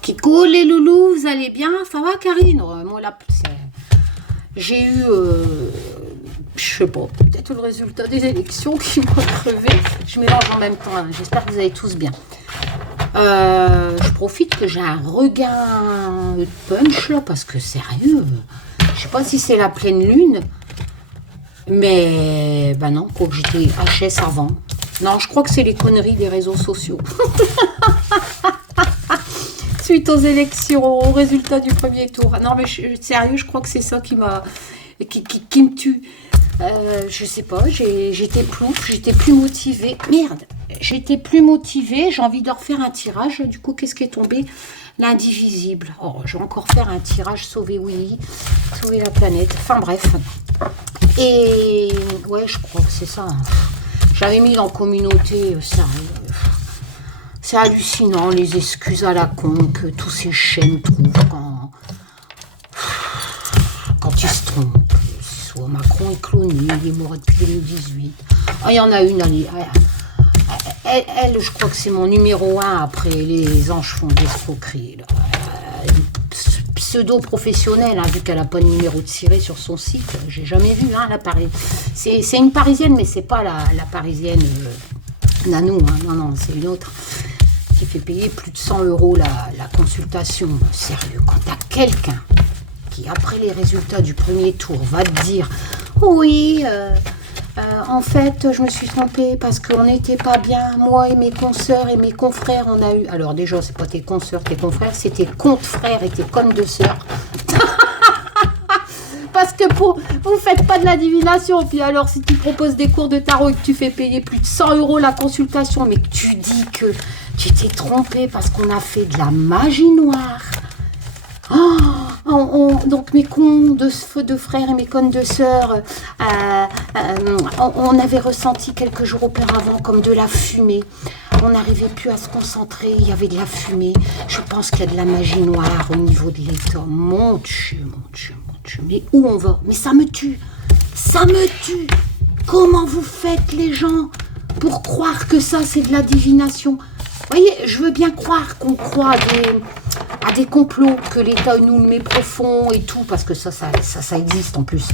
Kiko, les loulous, vous allez bien? Ça va, Karine? Moi, là, j'ai eu, je sais pas, peut-être le résultat des élections qui m'a crevé. Je mélange en même temps, hein. J'espère que vous allez tous bien. Je profite que j'ai un regain de punch, là, parce que sérieux, je sais pas si c'est la pleine lune, mais ben non, quoi que j'étais HS avant. Non, je crois que c'est les conneries des réseaux sociaux. Suite aux élections, aux résultats du premier tour. Non, mais sérieux, je crois que c'est ça qui m'a, qui me tue. Je sais pas, j'étais plouf, j'étais plus motivée. Merde, j'étais plus motivée, j'ai envie de refaire un tirage. Du coup, qu'est-ce qui est tombé? L'indivisible. Oh, je vais encore faire un tirage, sauver Willy, sauver la planète. Enfin bref. Et ouais, je crois que c'est ça. J'avais mis dans communauté, sérieux. C'est hallucinant, les excuses à la con que tous ces chaînes trouvent quand ils se trompent. Soit Macron est cloné, il est mort depuis 2018. Ah, il y en a une, elle, je crois que c'est mon numéro 1 après les anges font de l'escroquerie. Pseudo-professionnelle, hein, vu qu'elle n'a pas de numéro de ciré sur son site. J'ai jamais vu, hein, la Paris. C'est une parisienne, mais c'est pas la parisienne Nanou, hein. Non, c'est une autre. Qui fait payer plus de 100 € la consultation. Sérieux, quand t'as quelqu'un qui, après les résultats du premier tour, va te dire « Oui, en fait, je me suis trompée parce qu'on n'était pas bien. Moi et mes consoeurs et mes confrères, on a eu... » Alors déjà, c'est pas tes consoeurs, tes confrères, c'est tes comptes frères et tes connes de sœurs. Parce que vous faites pas de la divination. Puis alors, si tu proposes des cours de tarot et que tu fais payer plus de 100 € la consultation, mais que tu dis que tu t'es trompé parce qu'on a fait de la magie noire. Donc mes cons de frères et mes connes de sœurs, on avait ressenti quelques jours auparavant comme de la fumée. On n'arrivait plus à se concentrer, il y avait de la fumée. Je pense qu'il y a de la magie noire au niveau de l'état. Mon Dieu. Mais où on va? Mais ça me tue. Ça me tue. Comment vous faites les gens pour croire que ça c'est de la divination? Vous voyez, je veux bien croire qu'on croit à des complots, que l'État nous le met profond et tout, parce que ça existe en plus.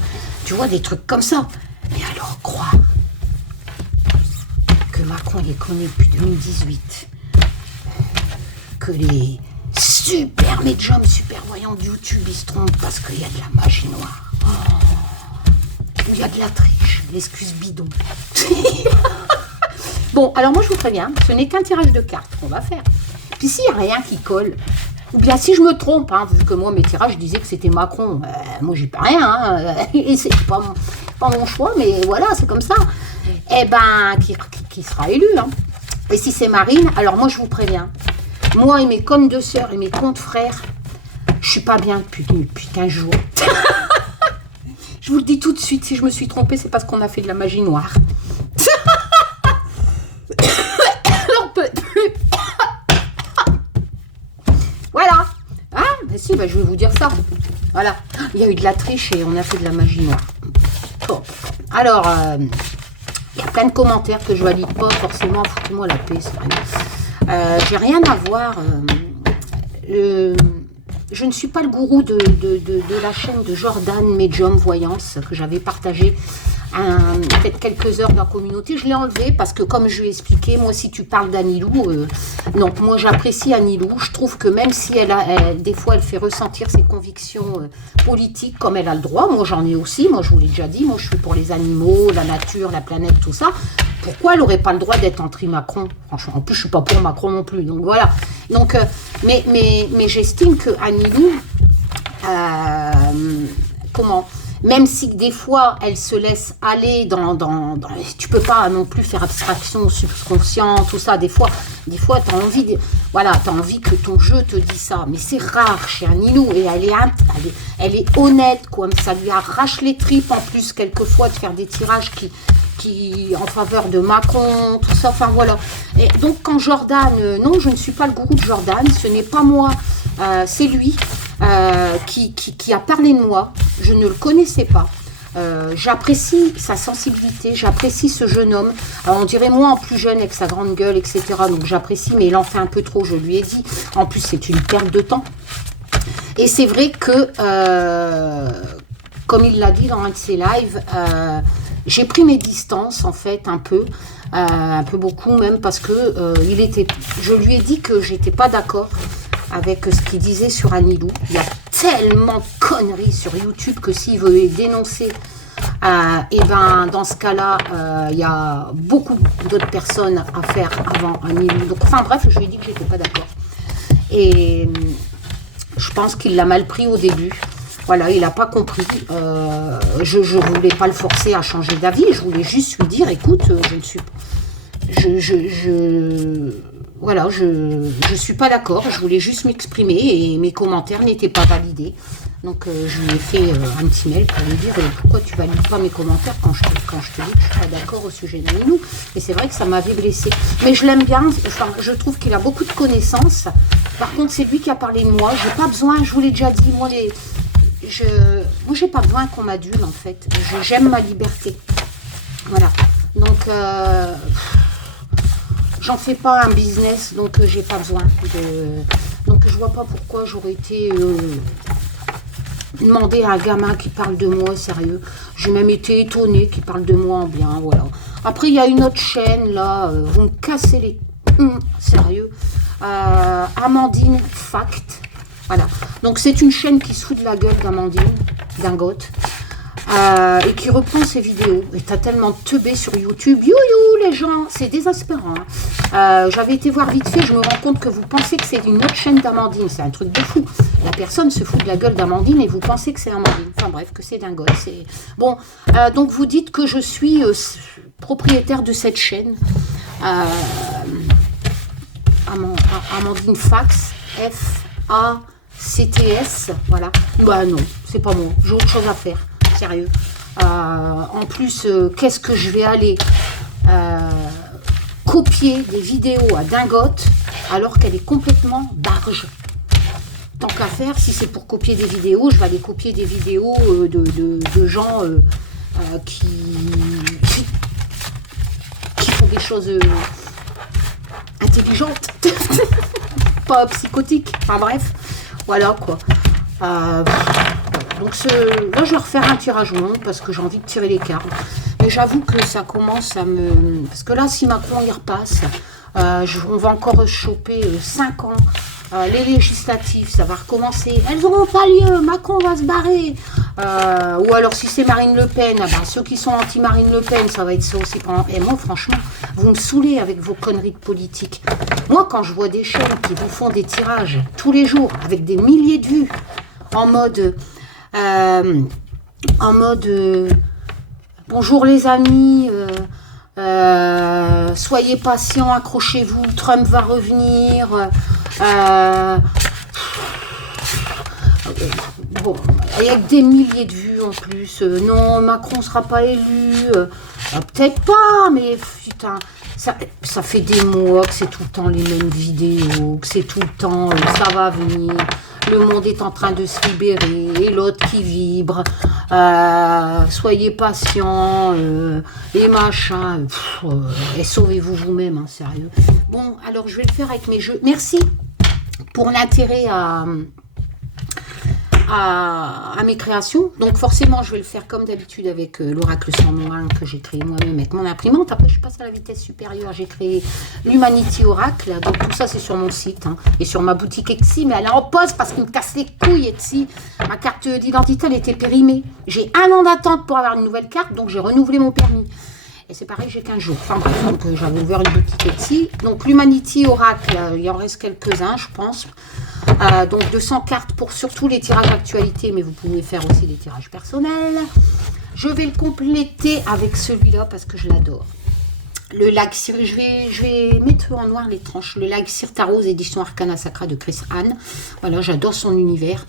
Tu vois, des trucs comme ça. Mais alors, croire que Macron il est connu depuis 2018, que les super médiums, super voyants de YouTube, ils se trompent parce qu'il y a de la magie noire. Il y a de la triche, l'excuse bidon. Bon, alors moi je vous préviens, ce n'est qu'un tirage de cartes qu'on va faire. Puis s'il n'y a rien qui colle, ou bien si je me trompe, hein, vu que moi mes tirages disaient que c'était Macron, moi j'ai pas rien, hein, et c'est pas mon choix, mais voilà, c'est comme ça. Eh ben, qui sera élu, hein. Et si c'est Marine, alors moi je vous préviens, moi et mes connes de sœurs et mes comptes frères, je suis pas bien depuis 15 jours. Je vous le dis tout de suite, si je me suis trompée, c'est parce qu'on a fait de la magie noire. Voilà. Hein? Ben si, ben je vais vous dire ça. Voilà. Il y a eu de la triche et on a fait de la magie noire. Bon. Alors, il y a plein de commentaires que je valide pas forcément. Foutez-moi la paix, sérieux. J'ai rien à voir. Je ne suis pas le gourou de la chaîne de Jordan Medium Voyance que j'avais partagé peut-être quelques heures dans la communauté. Je l'ai enlevé parce que, comme je lui ai expliqué, moi, si tu parles d'Anilou, non, moi j'apprécie Anilou. Je trouve que même si des fois elle fait ressentir ses convictions politiques comme elle a le droit, moi j'en ai aussi, moi je vous l'ai déjà dit, moi je suis pour les animaux, la nature, la planète, tout ça. Pourquoi elle n'aurait pas le droit d'être anti-Macron? Franchement, en plus je suis pas pour Macron non plus, donc voilà. Donc, mais j'estime que Anilou, même si des fois elle se laisse aller tu peux pas non plus faire abstraction au subconscient, tout ça. Des fois t'as envie t'as envie que ton jeu te dise ça, mais c'est rare chez Anilou et elle est honnête, quoi. Ça lui arrache les tripes en plus quelquefois de faire des tirages qui en faveur de Macron, tout ça, enfin voilà. Et donc quand Jordan, non, je ne suis pas le gourou de Jordan, ce n'est pas moi, c'est lui qui a parlé de moi, je ne le connaissais pas. J'apprécie sa sensibilité, j'apprécie ce jeune homme. Alors on dirait moi en plus jeune avec sa grande gueule, etc. Donc j'apprécie, mais il en fait un peu trop, je lui ai dit. En plus c'est une perte de temps. Et c'est vrai que, comme il l'a dit dans un de ses lives, j'ai pris mes distances en fait un peu beaucoup même, parce que je lui ai dit que j'étais pas d'accord avec ce qu'il disait sur Anilou. Il y a tellement de conneries sur YouTube que s'il veut les dénoncer, et ben dans ce cas-là, il y a beaucoup d'autres personnes à faire avant Anilou. Donc, enfin bref, je lui ai dit que j'étais pas d'accord. Et je pense qu'il l'a mal pris au début. Voilà, il n'a pas compris. Je ne voulais pas le forcer à changer d'avis. Je voulais juste lui dire, écoute, je ne suis pas... Voilà, je suis pas d'accord. Je voulais juste m'exprimer et mes commentaires n'étaient pas validés. Donc, je lui ai fait un petit mail pour lui dire pourquoi tu valides pas mes commentaires quand je te dis que je suis pas d'accord au sujet de nous. Et c'est vrai que ça m'avait blessé. Mais je l'aime bien. Enfin, je trouve qu'il a beaucoup de connaissances. Par contre, c'est lui qui a parlé de moi. J'ai pas besoin, je vous l'ai déjà dit, moi, j'ai pas besoin qu'on m'adule, en fait. J'aime ma liberté. Voilà. Donc, j'en fais pas un business, donc j'ai pas besoin de... Donc, je vois pas pourquoi j'aurais été... demander à un gamin qui parle de moi, sérieux. J'ai même été étonnée qu'il parle de moi en bien, voilà. Après, il y a une autre chaîne, là, vous me cassez les... sérieux. Amandine Fact. Voilà. Donc, c'est une chaîne qui se fout de la gueule d'Amandine, Dingote, et qui reprend ses vidéos. Et t'as tellement teubé sur YouTube. You, les gens, c'est désespérant. Hein. J'avais été voir vite fait, je me rends compte que vous pensez que c'est une autre chaîne d'Amandine. C'est un truc de fou. La personne se fout de la gueule d'Amandine et vous pensez que c'est Amandine. Enfin bref, que c'est Dingote. Bon, donc vous dites que je suis propriétaire de cette chaîne. Amandine Fax, F-A-C-T-S, voilà. Bah non, c'est pas moi, j'ai autre chose à faire, sérieux. En plus, qu'est-ce que je vais aller copier des vidéos à Dingote alors qu'elle est complètement barge. Tant qu'à faire, si c'est pour copier des vidéos, je vais aller copier des vidéos de gens qui font des choses intelligentes, pas psychotiques, enfin bref, voilà quoi. Donc là je vais refaire un tirage au monde parce que j'ai envie de tirer les cartes. Mais j'avoue que ça commence à me... Parce que là si Macron y repasse, on va encore choper 5 ans. Les législatives, ça va recommencer. Elles n'auront pas lieu, Macron va se barrer. Ou alors si c'est Marine Le Pen, ceux qui sont anti-Marine Le Pen, ça va être ça aussi pendant... Et moi franchement, vous me saoulez avec vos conneries de politique. Moi quand je vois des chaînes qui vous font des tirages tous les jours avec des milliers de vues en mode bonjour les amis, soyez patients, accrochez-vous, Trump va revenir. Bon, avec des milliers de vues en plus. Non, Macron ne sera pas élu. Peut-être pas, mais putain, ça fait des mois que c'est tout le temps les mêmes vidéos, que c'est tout le temps, ça va venir. Le monde est en train de se libérer, et l'autre qui vibre, soyez patients, et machin, et sauvez-vous vous-même, hein, sérieux. Bon, alors je vais le faire avec mes jeux. Merci pour l'intérêt à mes créations. Donc forcément, je vais le faire comme d'habitude avec l'oracle sans noir que j'ai créé moi-même avec mon imprimante. Après, je passe à la vitesse supérieure. J'ai créé l'Humanity Oracle. Donc tout ça, c'est sur mon site hein, et sur ma boutique Etsy. Mais elle est en pause parce qu'il me casse les couilles Etsy. Ma carte d'identité, elle était périmée. J'ai 1 an d'attente pour avoir une nouvelle carte. Donc j'ai renouvelé mon permis. Et c'est pareil, j'ai 15 jours. Enfin bref, donc j'avais ouvert une boutique Etsy. Donc l'Humanity Oracle, il en reste quelques-uns, je pense. Donc 200 cartes pour surtout les tirages actualité, mais vous pouvez faire aussi des tirages personnels. Je vais le compléter avec celui-là parce que je l'adore. Le lac je vais mettre en noir les tranches. Le lac Sirtaros, édition Arcana Sacra de Chris Hahn. Voilà, j'adore son univers.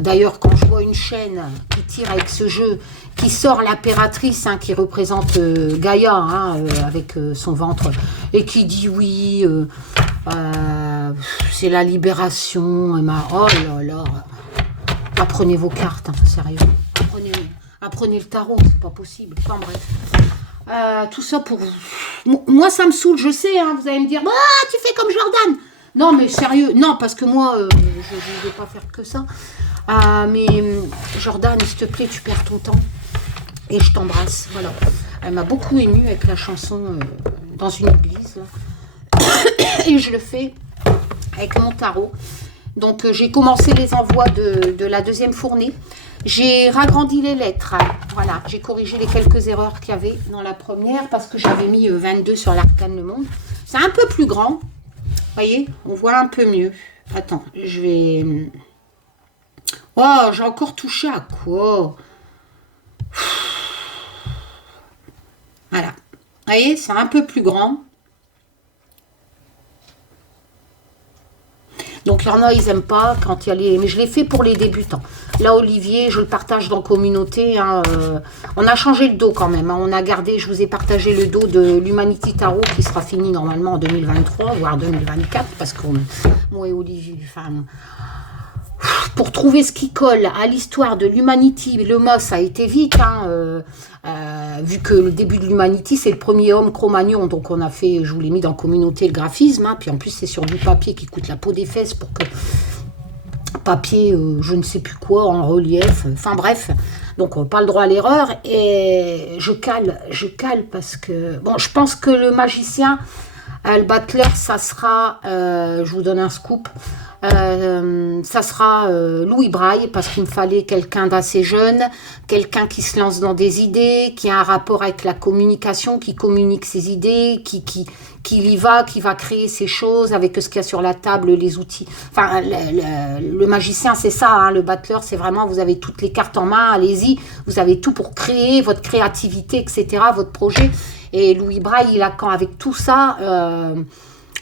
D'ailleurs, quand je vois une chaîne qui tire avec ce jeu, qui sort l'impératrice, hein, qui représente Gaïa, hein, avec son ventre, et qui dit oui, c'est la libération, oh là là, apprenez vos cartes, hein, sérieux, Apprenez le tarot, c'est pas possible. Enfin bref. Tout ça pour... Moi, ça me saoule, je sais, hein, vous allez me dire, ah, tu fais comme Jordan. Non, mais sérieux, non, parce que moi, je ne vais pas faire que ça. Mais Jordan, s'il te plaît, tu perds ton temps. Et je t'embrasse, voilà. Elle m'a beaucoup émue avec la chanson dans une église. Là. Et je le fais avec mon tarot. Donc, j'ai commencé les envois de la deuxième fournée. J'ai ragrandi les lettres, voilà, j'ai corrigé les quelques erreurs qu'il y avait dans la première parce que j'avais mis 22 sur l'arcane le monde. C'est un peu plus grand, vous voyez, on voit un peu mieux. Attends, je vais... Oh, j'ai encore touché à quoi? Voilà, vous voyez, c'est un peu plus grand. Donc, il y en a, ils n'aiment pas quand il y a les... Mais je l'ai fait pour les débutants. Là, Olivier, je le partage dans la communauté. Hein, on a changé le dos quand même. Hein, on a gardé, je vous ai partagé le dos de l'Humanity Tarot qui sera fini normalement en 2023, voire 2024. Parce que moi et Olivier, enfin... Pour trouver ce qui colle à l'histoire de l'Humanity, le mot, ça a été vite. Hein, vu que le début de l'Humanity, c'est le premier homme Cro-Magnon. Donc, on a fait, je vous l'ai mis dans communauté, le graphisme. Hein, puis en plus, c'est sur du papier qui coûte la peau des fesses pour que... Papier, je ne sais plus quoi, en relief. Enfin, bref. Donc, pas le droit à l'erreur. Et je cale parce que... Bon, je pense que le magicien, le battleur, ça sera... je vous donne un scoop. Ça sera Louis Braille parce qu'il me fallait quelqu'un d'assez jeune, quelqu'un qui se lance dans des idées, qui a un rapport avec la communication, qui communique ses idées, qui y va, qui va créer ces choses avec ce qu'il y a sur la table, les outils. Enfin, le magicien, c'est ça, hein, le battleur, c'est vraiment, vous avez toutes les cartes en main, allez-y, vous avez tout pour créer votre créativité, etc., votre projet. Et Louis Braille, il a quand avec tout ça...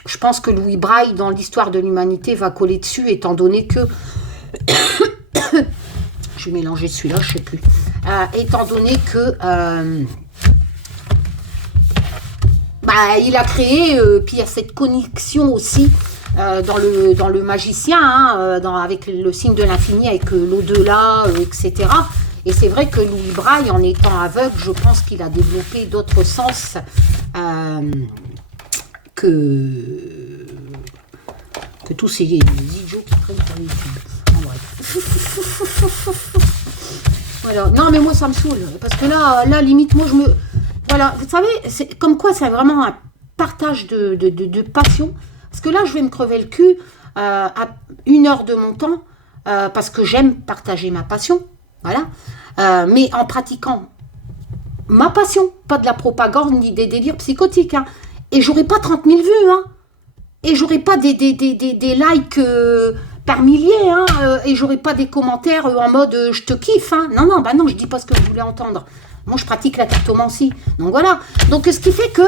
je pense que Louis Braille, dans l'histoire de l'humanité, va coller dessus, étant donné que... je vais mélanger celui-là, je ne sais plus. Étant donné que... il a créé, puis il y a cette connexion aussi dans le magicien, hein, avec le signe de l'infini, avec l'au-delà, etc. Et c'est vrai que Louis Braille, en étant aveugle, je pense qu'il a développé d'autres sens... que tous ces idiots qui prennent sur YouTube. En bref. Voilà. Non, mais moi, ça me saoule. Parce que là, limite, moi, je me... Voilà, vous savez, c'est comme quoi c'est vraiment un partage de passion. Parce que là, je vais me crever le cul à 1 heure de mon temps parce que j'aime partager ma passion. Voilà. Mais en pratiquant ma passion, pas de la propagande ni des délires psychotiques, hein. Et j'aurais pas 30 000 vues, hein. Et j'aurais pas des likes par milliers, hein. Et j'aurais pas des commentaires en mode je te kiffe, hein. Non, non, bah non, je dis pas ce que vous voulez entendre. Moi, je pratique la cryptomancie. Donc voilà. Donc ce qui fait que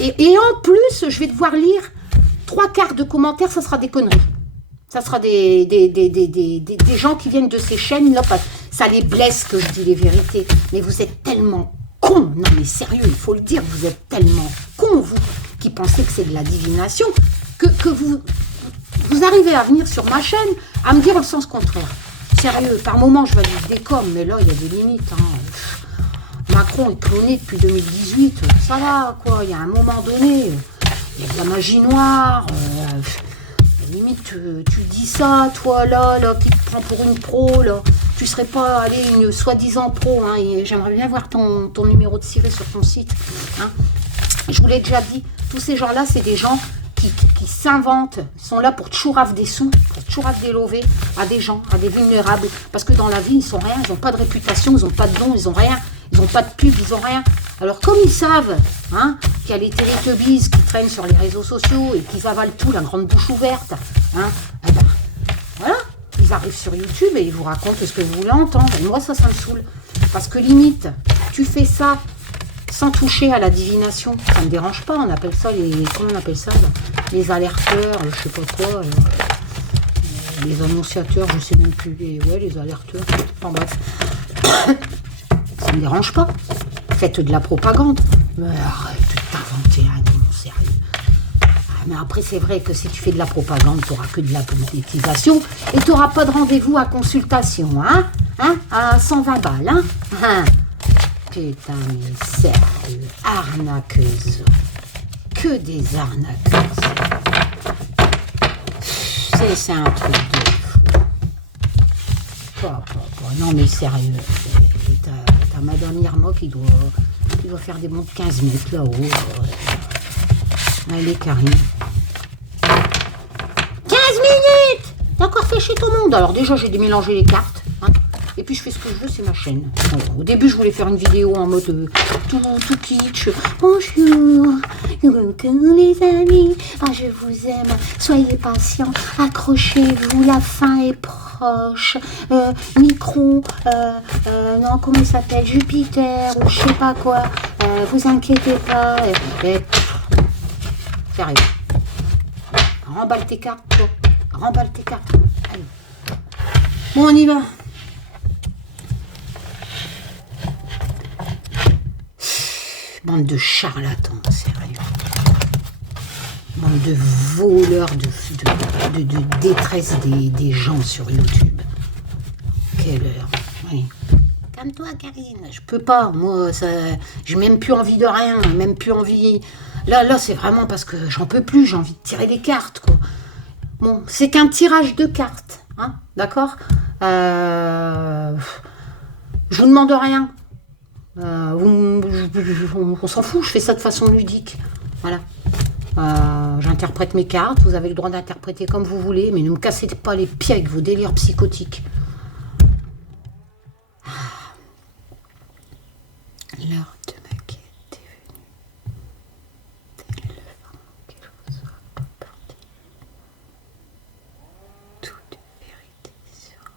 et en plus, je vais devoir lire 3/4 de commentaires, ça sera des conneries. Ça sera des gens qui viennent de ces chaînes-là. Ça les blesse que je dis les vérités. Mais vous êtes tellement con, non mais sérieux, il faut le dire, vous êtes tellement con, vous, qui pensez que c'est de la divination, que vous arrivez à venir sur ma chaîne à me dire le sens contraire. Sérieux, par moment je vais dire des coms, mais là il y a des limites. Hein. Macron est cloné depuis 2018, ça va quoi, il y a un moment donné, il y a de la magie noire, limite tu dis ça, toi là, qui te prend pour une pro, là. Tu ne serais pas allé une soi-disant pro, hein, et j'aimerais bien voir ton numéro de ciré sur ton site. Hein. Je vous l'ai déjà dit, tous ces gens-là, c'est des gens qui s'inventent, sont là pour te chourave des sous, pour te chourave des lovés à des gens, à des vulnérables. Parce que dans la vie, ils sont rien, ils n'ont pas de réputation, ils n'ont pas de dons, ils n'ont rien, ils n'ont pas de pub, ils n'ont rien. Alors comme ils savent hein, qu'il y a les Teletubbies qui traînent sur les réseaux sociaux et qui avalent tout, la grande bouche ouverte, hein, eh ben, voilà. Ils arrivent sur YouTube et ils vous racontent ce que vous voulez entendre. Et moi, ça me saoule. Parce que limite, tu fais ça sans toucher à la divination. Ça ne me dérange pas. On appelle ça les... Comment on appelle ça là, les alerteurs, je sais pas quoi. Les annonciateurs, je sais même plus. Les alerteurs. Enfin bref. Ça ne me dérange pas. Faites de la propagande. Mais arrête de t'inventer un nom sérieux. Mais après, c'est vrai que si tu fais de la propagande, tu n'auras que de la monétisation et tu n'auras pas de rendez-vous à consultation. Hein, hein, à 120 balles, hein. Hein. Putain, mais sérieux, arnaqueuse. Que des arnaqueuses. C'est un truc de fou. Non, mais sérieux. T'as Madame Irma qui doit faire des monts de 15 mètres là-haut. Allez, Karine. 15 minutes! T'as encore fait chez tout le monde. Alors déjà, j'ai démélangé les cartes. Hein, et puis, je fais ce que je veux, c'est ma chaîne. Bon, au début, je voulais faire une vidéo en mode tout kitsch. Bonjour, coucou les amis. Ah, je vous aime. Soyez patients. Accrochez-vous. La fin est proche. Micron. Non, comment il s'appelle? Jupiter ou je sais pas quoi. Vous inquiétez pas. Sérieux. Remballe tes cartes, toi. Remballe tes cartes. Allez. Bon, on y va. Bande de charlatans, sérieux. Bande de voleurs, de détresse des gens sur YouTube. Quelle heure. Oui. Calme-toi, Karine. Je peux pas. Moi, j'ai même plus envie de rien. Même plus envie. Là, c'est vraiment parce que j'en peux plus. J'ai envie de tirer les cartes, quoi. Bon, c'est qu'un tirage de cartes. Hein, d'accord. Je vous demande rien. On s'en fout, je fais ça de façon ludique. Voilà. J'interprète mes cartes, vous avez le droit d'interpréter comme vous voulez, mais ne me cassez pas les pieds avec vos délires psychotiques. L'heure de ma quête est venue. Tel le vent qu'il vous soit apporté. Toute vérité sera.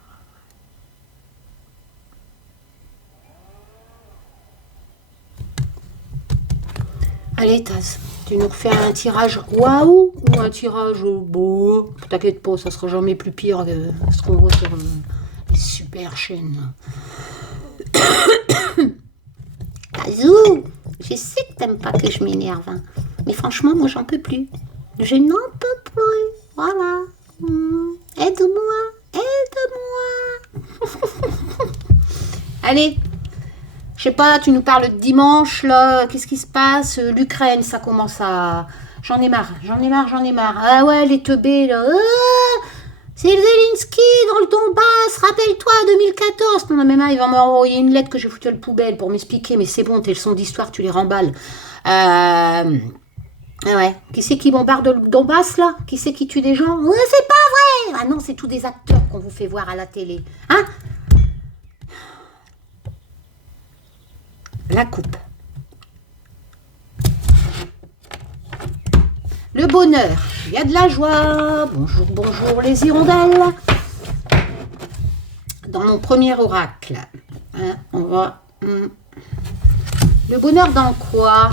Allez, Taz, tu nous refais un tirage waouh ou un tirage beau? T'inquiète pas, ça sera jamais plus pire que ce qu'on voit sur les super chaînes. Tazou, je sais que t'aimes pas que je m'énerve, hein. Mais franchement, moi j'en peux plus. Je n'en peux plus. Voilà. Aide-moi, aide-moi. Allez. Je sais pas, tu nous parles de dimanche, là, qu'est-ce qui se passe? L'Ukraine, ça commence à... J'en ai marre. Ah ouais, les teubés, là. C'est Zelensky dans le Donbass, rappelle-toi, 2014. Non, mais il va m'envoyer une lettre que j'ai foutue à la poubelle pour m'expliquer, mais c'est bon, tes leçons d'histoire, tu les remballes. Ah ouais, qui c'est qui bombarde le Donbass, là? Qui c'est qui tue des gens? Ouais, c'est pas vrai! Ah non, c'est tous des acteurs qu'on vous fait voir à la télé. Hein? La coupe. Le bonheur. Il y a de la joie. Bonjour, bonjour les hirondelles. Dans mon premier oracle, hein, on va... Le bonheur dans quoi?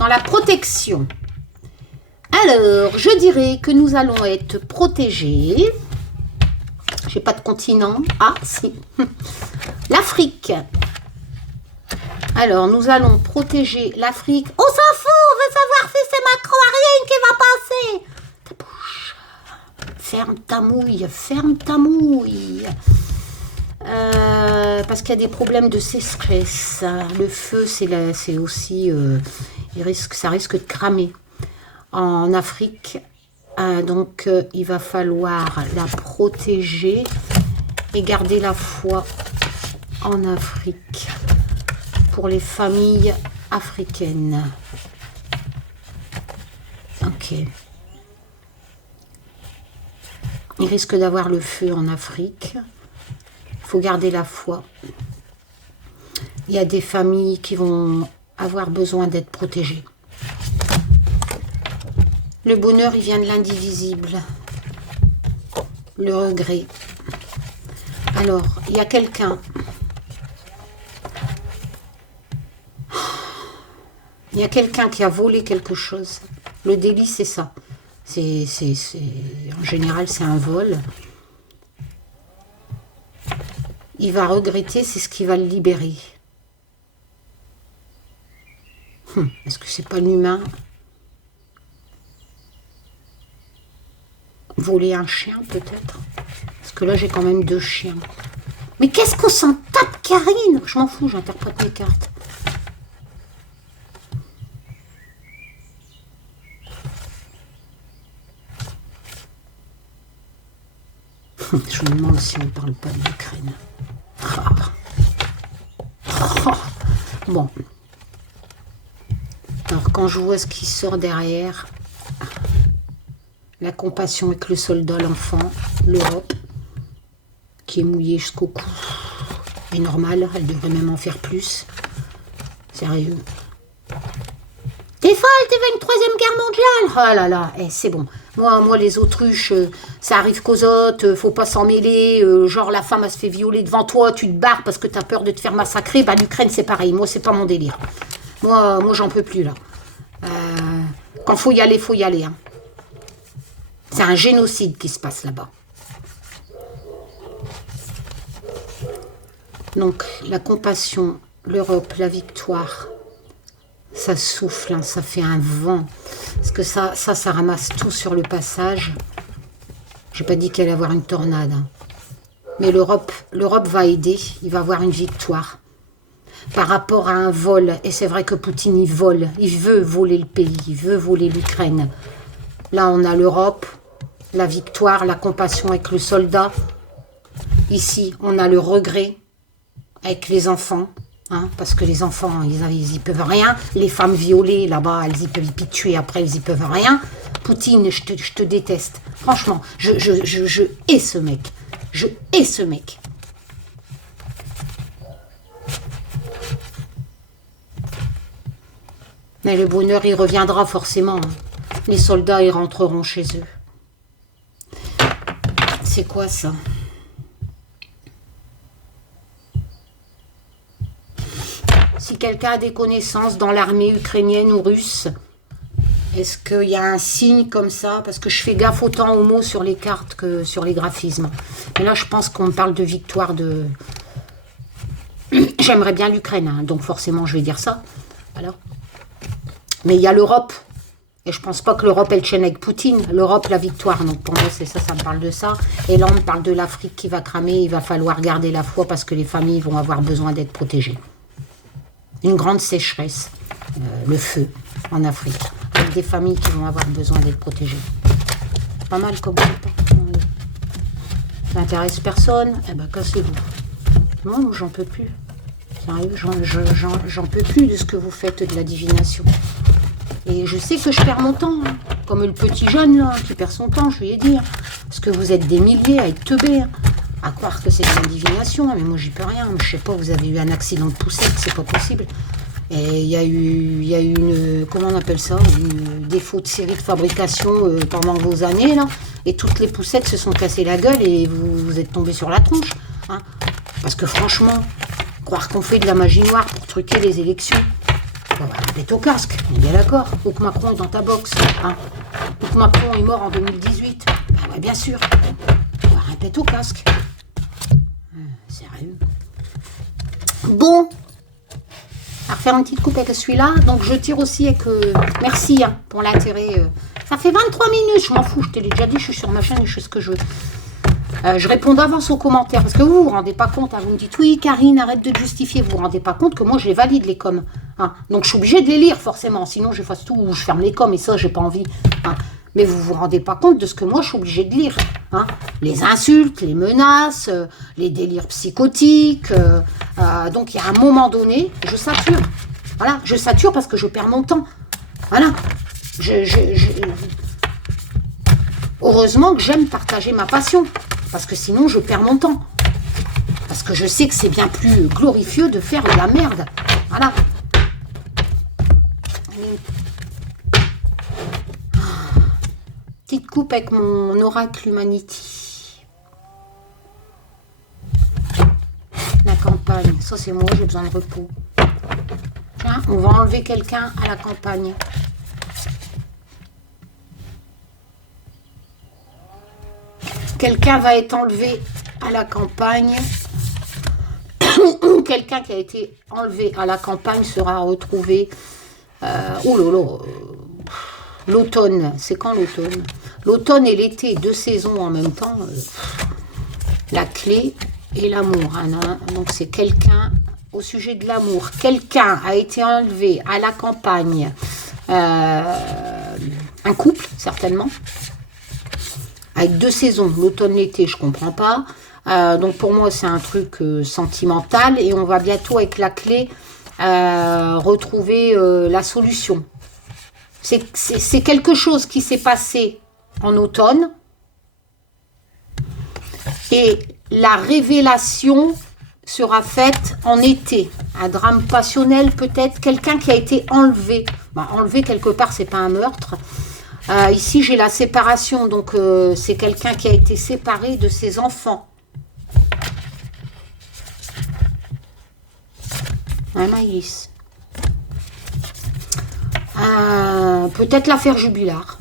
Dans la protection. Alors, je dirais que nous allons être protégés. J'ai pas de continent. Ah, si. L'Afrique. Alors, nous allons protéger l'Afrique. On s'en fout, on veut savoir si c'est Macron Ariane qui va passer. Ta bouche. Ferme ta mouille, ferme ta mouille. Parce qu'il y a des problèmes de sécheresse. Le feu, c'est aussi... ça risque de cramer en Afrique. Donc, il va falloir la protéger et garder la foi en Afrique pour les familles africaines. Ok. Il risque d'avoir le feu en Afrique. Il faut garder la foi. Il y a des familles qui vont avoir besoin d'être protégées. Le bonheur, il vient de l'indivisible. Le regret. Alors, il y a quelqu'un. Il y a quelqu'un qui a volé quelque chose. Le délit, c'est ça. En général, c'est un vol. Il va regretter, c'est ce qui va le libérer. Est-ce que c'est pas l'humain? Voler un chien, peut-être? Est-ce que là, j'ai quand même 2 chiens. Mais qu'est-ce qu'on s'en tape, Karine? Je m'en fous, j'interprète mes cartes. Je me demande si on ne parle pas de l'Ukraine. Bon. Alors, quand je vois ce qui sort derrière, la compassion avec le soldat, l'enfant, l'Europe, qui est mouillée jusqu'au cou. Et normal, elle devrait même en faire plus. Sérieux. T'es folle, t'es fait une 3e guerre mondiale. Oh là là, c'est bon. Moi, les autruches, ça arrive qu'aux autres, faut pas s'en mêler. Genre, la femme, elle se fait violer devant toi, tu te barres parce que t'as peur de te faire massacrer. Bah, l'Ukraine, c'est pareil. Moi, c'est pas mon délire. Moi j'en peux plus, là. Quand faut y aller, faut y aller. Hein. C'est un génocide qui se passe là-bas. Donc, la compassion, l'Europe, la victoire... Ça souffle, hein, ça fait un vent. Parce que ça ramasse tout sur le passage. J'ai pas dit qu'il allait y avoir une tornade. Hein. Mais l'Europe va aider. Il va avoir une victoire. Par rapport à un vol. Et c'est vrai que Poutine, il vole. Il veut voler le pays. Il veut voler l'Ukraine. Là, on a l'Europe. La victoire, la compassion avec le soldat. Ici, on a le regret avec les enfants. Hein, parce que les enfants, ils y peuvent rien. Les femmes violées, là-bas, elles y peuvent y tuer, après, elles y peuvent rien. Poutine, je te déteste. Franchement, je hais ce mec. Je hais ce mec. Mais le bonheur, il reviendra forcément. Hein. Les soldats, ils rentreront chez eux. C'est quoi ça ? Si quelqu'un a des connaissances dans l'armée ukrainienne ou russe, est-ce qu'il y a un signe comme ça? Parce que je fais gaffe autant aux mots sur les cartes que sur les graphismes. Mais là, je pense qu'on me parle de victoire de... J'aimerais bien l'Ukraine, hein, donc forcément, je vais dire ça. Voilà. Mais il y a l'Europe. Et je pense pas que l'Europe, elle tienne avec Poutine. L'Europe, la victoire. Donc pour moi, c'est ça, ça me parle de ça. Et là, on me parle de l'Afrique qui va cramer. Il va falloir garder la foi parce que les familles vont avoir besoin d'être protégées. Une grande sécheresse, le feu en Afrique, avec des familles qui vont avoir besoin d'être protégées. Pas mal comme ça. Ça n'intéresse personne, eh ben cassez-vous. Non, j'en peux plus. Sérieux, j'en peux plus de ce que vous faites de la divination. Et je sais que je perds mon temps, hein, comme le petit jeune là, qui perd son temps, je lui ai dit. Parce que vous êtes des milliers à être teubés. Hein. À croire que c'est de la divination, mais moi j'y peux rien. Je sais pas, vous avez eu un accident de poussette, c'est pas possible. Et il y a eu une, comment on appelle ça, une défaut de série de fabrication pendant vos années là, et toutes les poussettes se sont cassées la gueule et vous êtes tombés sur la tronche. Hein. Parce que franchement, croire qu'on fait de la magie noire pour truquer les élections, bon, bah, pète au casque, on est bien d'accord. Ou que Macron est dans ta box, hein. Ou que Macron est mort en 2018, ah ouais, bien sûr. Un pète au casque. Sérieux. Bon, à refaire une petite coupe avec celui-là. Donc je tire aussi avec... merci hein, pour l'intérêt. Ça fait 23 minutes, je m'en fous, je te l'ai déjà dit, je suis sur ma chaîne et je fais ce que je veux. Je réponds d'avance aux commentaires, parce que vous vous rendez pas compte, hein, vous me dites, oui Karine, arrête de te justifier, vous vous rendez pas compte que moi je les valide les coms. Hein. Donc je suis obligée de les lire forcément, sinon je fasse tout ou je ferme les coms et ça j'ai pas envie. Hein. Mais vous vous rendez pas compte de ce que moi je suis obligée de lire. Hein. Les insultes, les menaces, les délires psychotiques. Donc il y a un moment donné, je sature. Voilà, je sature parce que je perds mon temps. Voilà. Heureusement que j'aime partager ma passion. Parce que sinon je perds mon temps. Parce que je sais que c'est bien plus glorifieux de faire de la merde. Voilà. Petite coupe avec mon oracle Humanity. La campagne. Ça c'est moi, j'ai besoin de repos. Tiens, on va enlever quelqu'un à la campagne. Quelqu'un va être enlevé à la campagne. Quelqu'un qui a été enlevé à la campagne sera retrouvé. Oh là là. L'automne, c'est quand l'automne? L'automne et l'été, 2 saisons en même temps. La clé et l'amour. Hein, donc c'est quelqu'un, au sujet de l'amour, quelqu'un a été enlevé à la campagne, un couple certainement, avec 2 saisons, l'automne, l'été, je comprends pas. Donc pour moi c'est un truc sentimental et on va bientôt avec la clé retrouver la solution. C'est quelque chose qui s'est passé en automne et la révélation sera faite en été. Un drame passionnel peut-être, quelqu'un qui a été enlevé. Enlevé quelque part, c'est pas un meurtre. Ici j'ai la séparation, donc c'est quelqu'un qui a été séparé de ses enfants. Un maïs. Peut-être l'affaire Jubilard.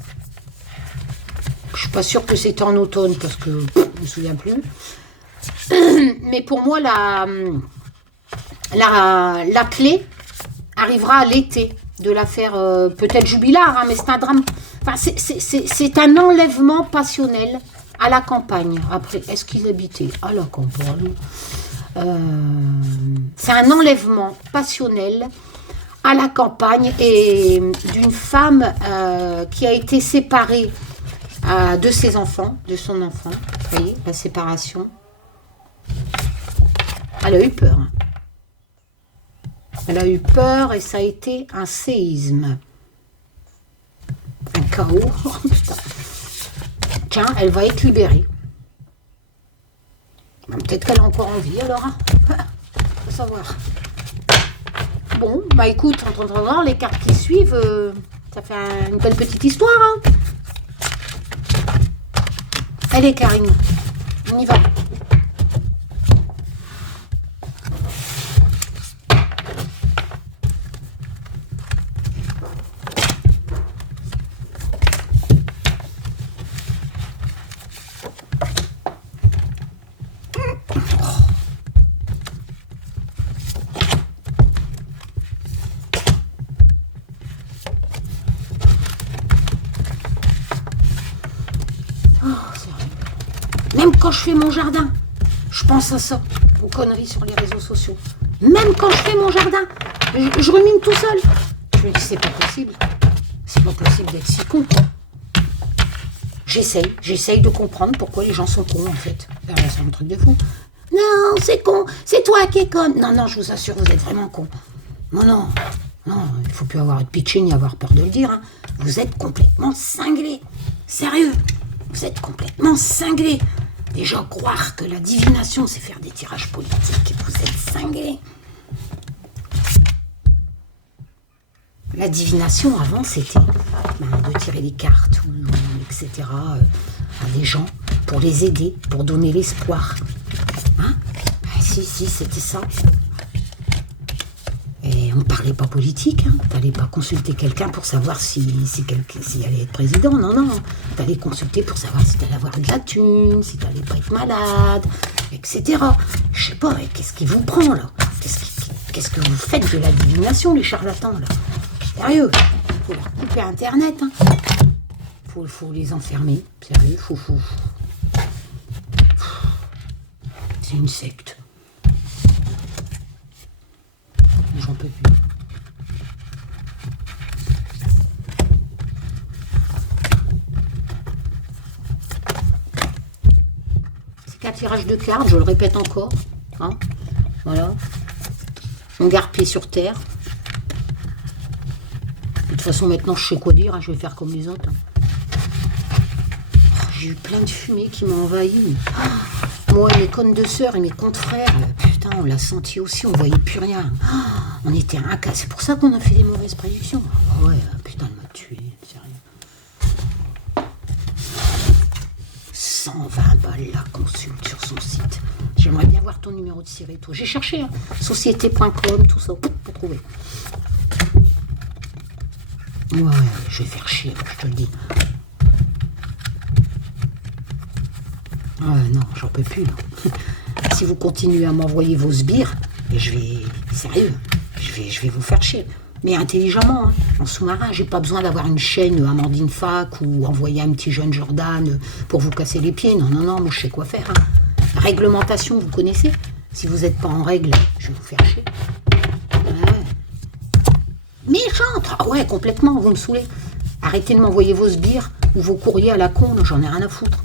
Je suis pas sûre que c'était en automne parce que je me souviens plus. Mais pour moi, la clé arrivera à l'été de l'affaire peut-être Jubilard, hein, mais c'est un drame. Enfin, c'est un enlèvement passionnel à la campagne. Après, est-ce qu'ils habitaient à la campagne? C'est un enlèvement passionnel à la campagne et d'une femme qui a été séparée de ses enfants, de son enfant. Vous voyez, la séparation. Elle a eu peur. Elle a eu peur et ça a été un séisme. Un chaos. Oh, putain. Tiens, elle va être libérée. Peut-être qu'elle a encore envie, alors. Hein. Faut savoir. Bon, bah écoute, en attendant, les cartes qui suivent, ça fait une belle petite histoire. Hein. Allez, Karine, on y va. Même quand je fais mon jardin, je pense à ça, aux conneries sur les réseaux sociaux. Même quand je fais mon jardin, je rumine tout seul. Je me dis, c'est pas possible. C'est pas possible d'être si con. J'essaye de comprendre pourquoi les gens sont cons, en fait. C'est un truc de fou. Non, c'est con, c'est toi qui es conne. Non, non, je vous assure, vous êtes vraiment con. Non, non, non, il faut plus avoir de pitché ni avoir peur de le dire. Hein. Vous êtes complètement cinglés. Sérieux, vous êtes complètement cinglés. Les gens croire que la divination, c'est faire des tirages politiques. Vous êtes cinglés. La divination, avant, c'était de tirer des cartes, etc., à des gens, pour les aider, pour donner l'espoir. Hein? Si, c'était ça. Et on ne parlait pas politique, hein. Tu n'allais pas consulter quelqu'un pour savoir s'il allait être président, non, non. Tu allais consulter pour savoir si tu allais avoir de la thune, si tu n'allais pas être malade, etc. Je sais pas, qu'est-ce qui vous prend, là? Qu'est-ce que vous faites de la divination, les charlatans, là? Sérieux, faut leur couper Internet, hein. Faut les enfermer, sérieux, faut. C'est une secte. J'en peux plus. C'est qu'un tirage de cartes, je le répète encore. Hein, voilà. On garde pied sur terre. De toute façon, maintenant, je sais quoi dire. Hein, je vais faire comme les autres. Hein. J'ai eu plein de fumée qui m'a envahi. Moi et mes connes de sœurs et mes connes frères, putain, on l'a senti aussi, on voyait plus rien. On était un cas. C'est pour ça qu'on a fait des mauvaises prédictions. Oh ouais, putain, elle m'a tué, sérieux. 120 balles la consulte sur son site. J'aimerais bien voir ton numéro de ciré, toi. J'ai cherché, hein. Société.com, tout ça, pour trouver. Ouais, je vais faire chier, je te le dis. Non, j'en peux plus. Là. Si vous continuez à m'envoyer vos sbires, je vais... Sérieux, je vais vous faire chier. Mais intelligemment, hein, en sous-marin. J'ai pas besoin d'avoir une chaîne Amandine Fac ou envoyer un petit jeune Jordan pour vous casser les pieds. Non, non, non, moi je sais quoi faire. Hein. Réglementation, vous connaissez? Si vous n'êtes pas en règle, je vais vous faire chier. Ouais. Méchante! Ah ouais, complètement, vous me saoulez. Arrêtez de m'envoyer vos sbires ou vos courriers à la con, j'en ai rien à foutre.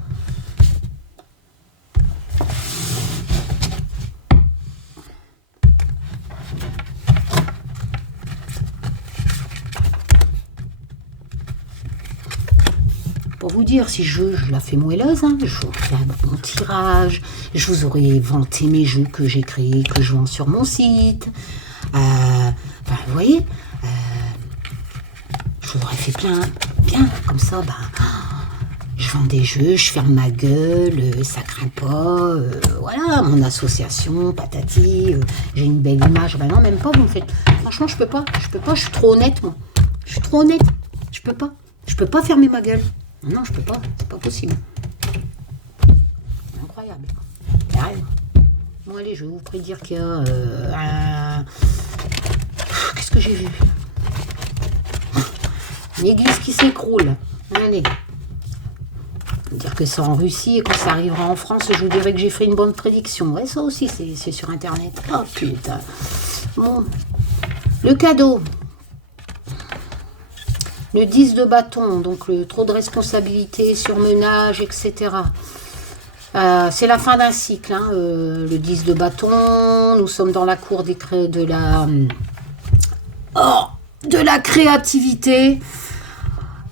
Pour vous dire, si je la fais moelleuse, hein, je vous fais un bon tirage, je vous aurais vanté mes jeux que j'ai créés, que je vends sur mon site. Enfin, vous voyez, je vous aurais fait plein, bien, comme ça, je vends des jeux, je ferme ma gueule, ça craint pas, voilà, mon association, patati, j'ai une belle image, non, même pas, vous me faites, franchement, je peux pas, je suis trop honnête, moi, je suis trop honnête, je peux pas fermer ma gueule. Non, je peux pas, c'est pas possible. Incroyable. Carrément. Bon, allez, je vais vous prédire qu'il y a Qu'est-ce que j'ai vu? Une église qui s'écroule. Allez. Dire que c'est en Russie et quand ça arrivera en France, je vous dirai que j'ai fait une bonne prédiction. Ouais, ça aussi, c'est sur Internet. Oh putain. Bon. Le cadeau. Le 10 de bâton, donc le trop de responsabilité, surmenage, etc. C'est la fin d'un cycle, hein, le 10 de bâton. Nous sommes dans la cour de la créativité.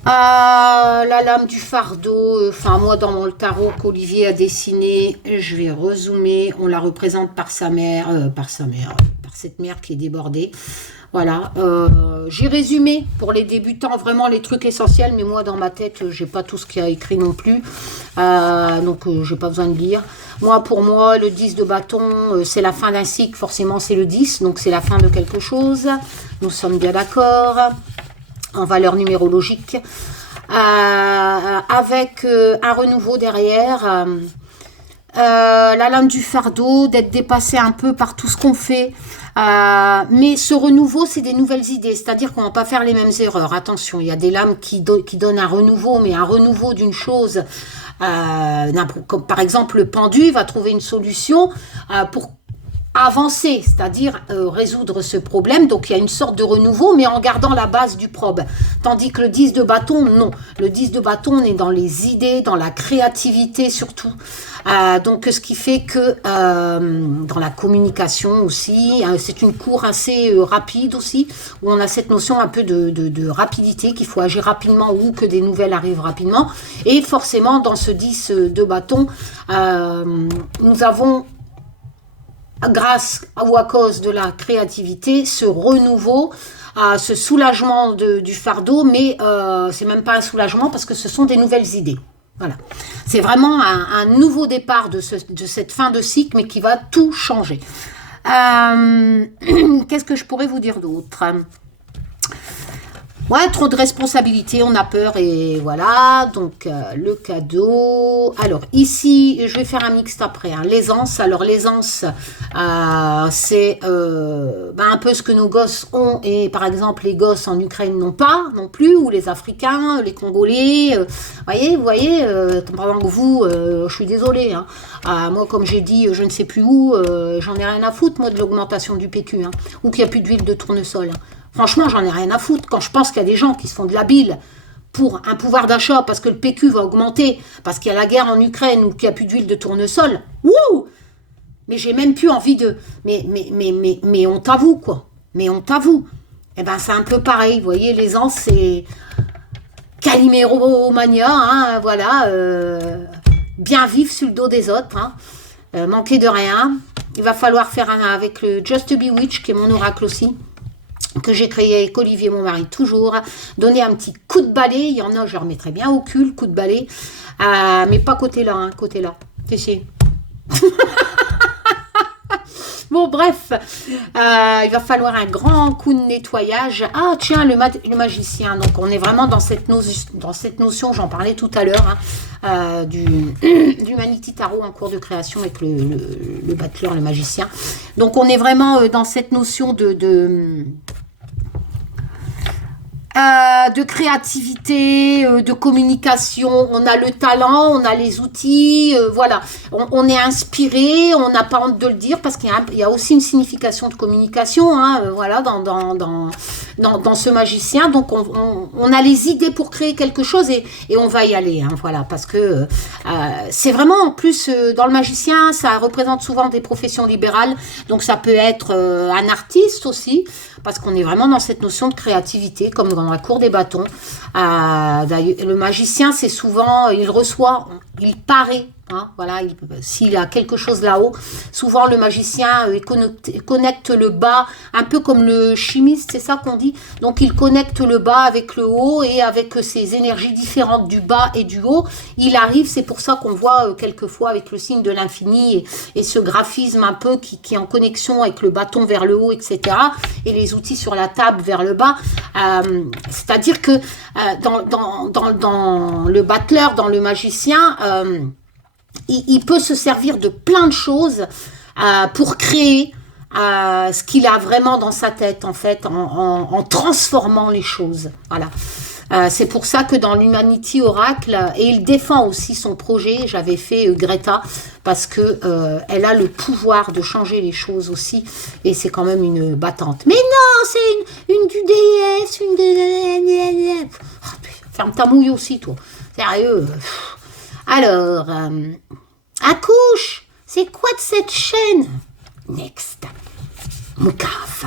La lame du fardeau, enfin moi dans mon tarot qu'Olivier a dessiné, je vais rezoomer, on la représente par sa mère, par cette mère qui est débordée. Voilà, j'ai résumé pour les débutants vraiment les trucs essentiels, mais moi dans ma tête, j'ai pas tout ce qu'il y a écrit non plus, donc j'ai pas besoin de lire. Moi, pour moi, le 10 de bâton, c'est la fin d'un cycle, forcément c'est le 10, donc c'est la fin de quelque chose, nous sommes bien d'accord, en valeur numérologique, avec un renouveau derrière, la lame du fardeau, d'être dépassé un peu par tout ce qu'on fait. Mais ce renouveau, c'est des nouvelles idées, c'est-à-dire qu'on ne va pas faire les mêmes erreurs. Attention, il y a des lames qui donnent un renouveau, mais un renouveau d'une chose, comme par exemple le pendu va trouver une solution pour avancer, c'est-à-dire résoudre ce problème. Donc il y a une sorte de renouveau, mais en gardant la base du probe. Tandis que le 10 de bâton, non. Le 10 de bâton, on est dans les idées, dans la créativité surtout. Donc ce qui fait que dans la communication aussi, c'est une cour assez rapide aussi, où on a cette notion un peu de rapidité, qu'il faut agir rapidement ou que des nouvelles arrivent rapidement. Et forcément, dans ce 10 de bâton, nous avons, grâce ou à cause de la créativité, ce renouveau, ce soulagement du fardeau, mais c'est même pas un soulagement parce que ce sont des nouvelles idées. Voilà, c'est vraiment un nouveau départ de cette fin de cycle, mais qui va tout changer. Qu'est-ce que je pourrais vous dire d'autre ? Ouais, trop de responsabilités, on a peur et voilà, donc le cadeau. Alors ici, je vais faire un mixte après, hein. L'aisance, alors l'aisance, c'est un peu ce que nos gosses ont et par exemple les gosses en Ukraine n'ont pas non plus, ou les Africains, les Congolais, vous voyez, pendant que vous, je suis désolée, hein. Moi comme j'ai dit, je ne sais plus où, j'en ai rien à foutre moi de l'augmentation du PQ, hein, ou qu'il n'y a plus d'huile de tournesol, hein. Franchement, j'en ai rien à foutre. Quand je pense qu'il y a des gens qui se font de la bile pour un pouvoir d'achat parce que le PQ va augmenter, parce qu'il y a la guerre en Ukraine ou qu'il n'y a plus d'huile de tournesol, wouh! Mais j'ai même plus envie de... Mais honte à vous, quoi. Mais honte à vous. Eh ben, c'est un peu pareil. Vous voyez, l'aisance, c'est... Caliméromania, hein, voilà. Bien vivre sur le dos des autres, hein. Manquer de rien. Il va falloir faire avec le Just to Be Witch, qui est mon oracle aussi, que j'ai créé avec Olivier, mon mari, toujours, donner un petit coup de balai. Il y en a, je leur mettrais bien au cul, le coup de balai, mais pas côté là, hein, côté là. C'est bon, bref, il va falloir un grand coup de nettoyage. Ah, tiens, le magicien. Donc, on est vraiment dans cette notion, j'en parlais tout à l'heure, hein, du Humanity Tarot en cours de création avec le battleur, le magicien. Donc, on est vraiment dans cette notion de créativité, de communication. On a le talent, on a les outils, voilà. On est inspiré, on n'a pas honte de le dire parce qu'il y a aussi une signification de communication, hein, voilà, dans ce magicien. Donc, on a les idées pour créer quelque chose et on va y aller, hein, voilà, parce que c'est vraiment, en plus, dans le magicien, ça représente souvent des professions libérales. Donc, ça peut être un artiste aussi, parce qu'on est vraiment dans cette notion de créativité, comme dans la cour des bâtons. Le magicien, c'est souvent, il reçoit, il paraît, hein, voilà, s'il a quelque chose là-haut, souvent le magicien connecte le bas, un peu comme le chimiste, c'est ça qu'on dit. Donc il connecte le bas avec le haut et avec ces énergies différentes du bas et du haut. Il arrive, c'est pour ça qu'on voit quelquefois avec le signe de l'infini et ce graphisme un peu qui est en connexion avec le bâton vers le haut, etc. Et les outils sur la table vers le bas. C'est-à-dire que dans le battleur, dans le magicien, il peut se servir de plein de choses pour créer ce qu'il a vraiment dans sa tête, en fait, en transformant les choses. Voilà. C'est pour ça que dans l'Humanity Oracle, et il défend aussi son projet, j'avais fait Greta, parce que elle a le pouvoir de changer les choses aussi, et c'est quand même une battante. Mais non, c'est une du DS, une de... Ferme ta mouille aussi, toi. Sérieux. Alors, accouche, c'est quoi de cette chaîne? Next. Moukaf.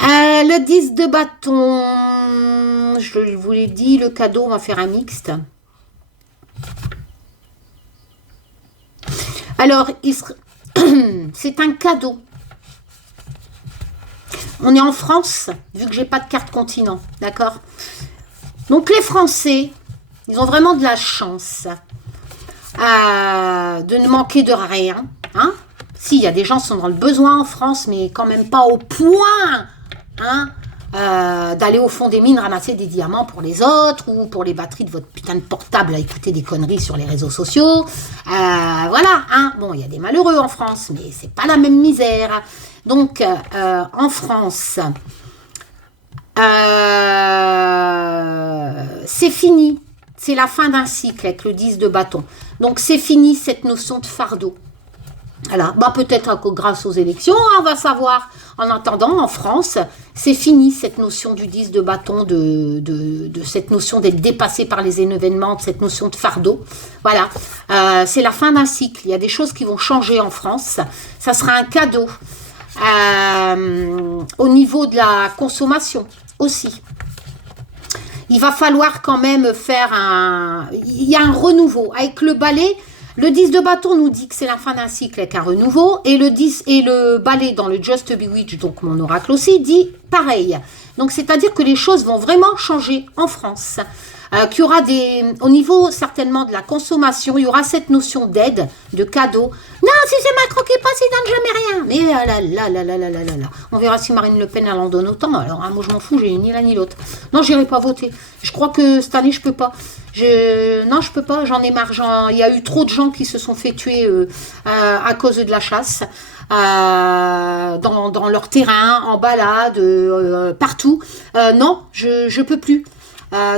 Le 10 de bâton, je vous l'ai dit, le cadeau, on va faire un mixte. Alors, c'est un cadeau. On est en France, vu que j'ai pas de carte continent, d'accord? Donc les Français, ils ont vraiment de la chance de ne manquer de rien, hein? Si, il y a des gens qui sont dans le besoin en France, mais quand même pas au point, hein, d'aller au fond des mines ramasser des diamants pour les autres ou pour les batteries de votre putain de portable à écouter des conneries sur les réseaux sociaux. Voilà, hein. Bon, il y a des malheureux en France, mais c'est pas la même misère. Donc, en France, c'est fini. C'est la fin d'un cycle avec le 10 de bâton. Donc, c'est fini cette notion de fardeau. Voilà, bah peut-être grâce aux élections, on va savoir. En attendant, en France, c'est fini cette notion du 10 de bâton, de cette notion d'être dépassé par les événements, de cette notion de fardeau. Voilà, c'est la fin d'un cycle. Il y a des choses qui vont changer en France. Ça sera un cadeau au niveau de la consommation aussi. Il va falloir quand même faire il y a un renouveau. Avec le balai, le 10 de bâton nous dit que c'est la fin d'un cycle avec un renouveau. Et le 10 et le balai dans le Just Bewitch, donc mon oracle aussi, dit pareil. Donc c'est-à-dire que les choses vont vraiment changer en France. Qu'il y aura au niveau certainement de la consommation, il y aura cette notion d'aide, de cadeau. Non, si c'est Macron qui passe, il donne jamais rien. Mais là. On verra si Marine Le Pen elle en donne autant. Alors, hein, moi je m'en fous, j'ai ni l'un ni l'autre. Non, j'irai pas voter. Je crois que cette année je peux pas. Non, je peux pas, j'en ai marre. Il y a eu trop de gens qui se sont fait tuer à cause de la chasse. Dans leur terrain, en balade, partout. Non, je peux plus.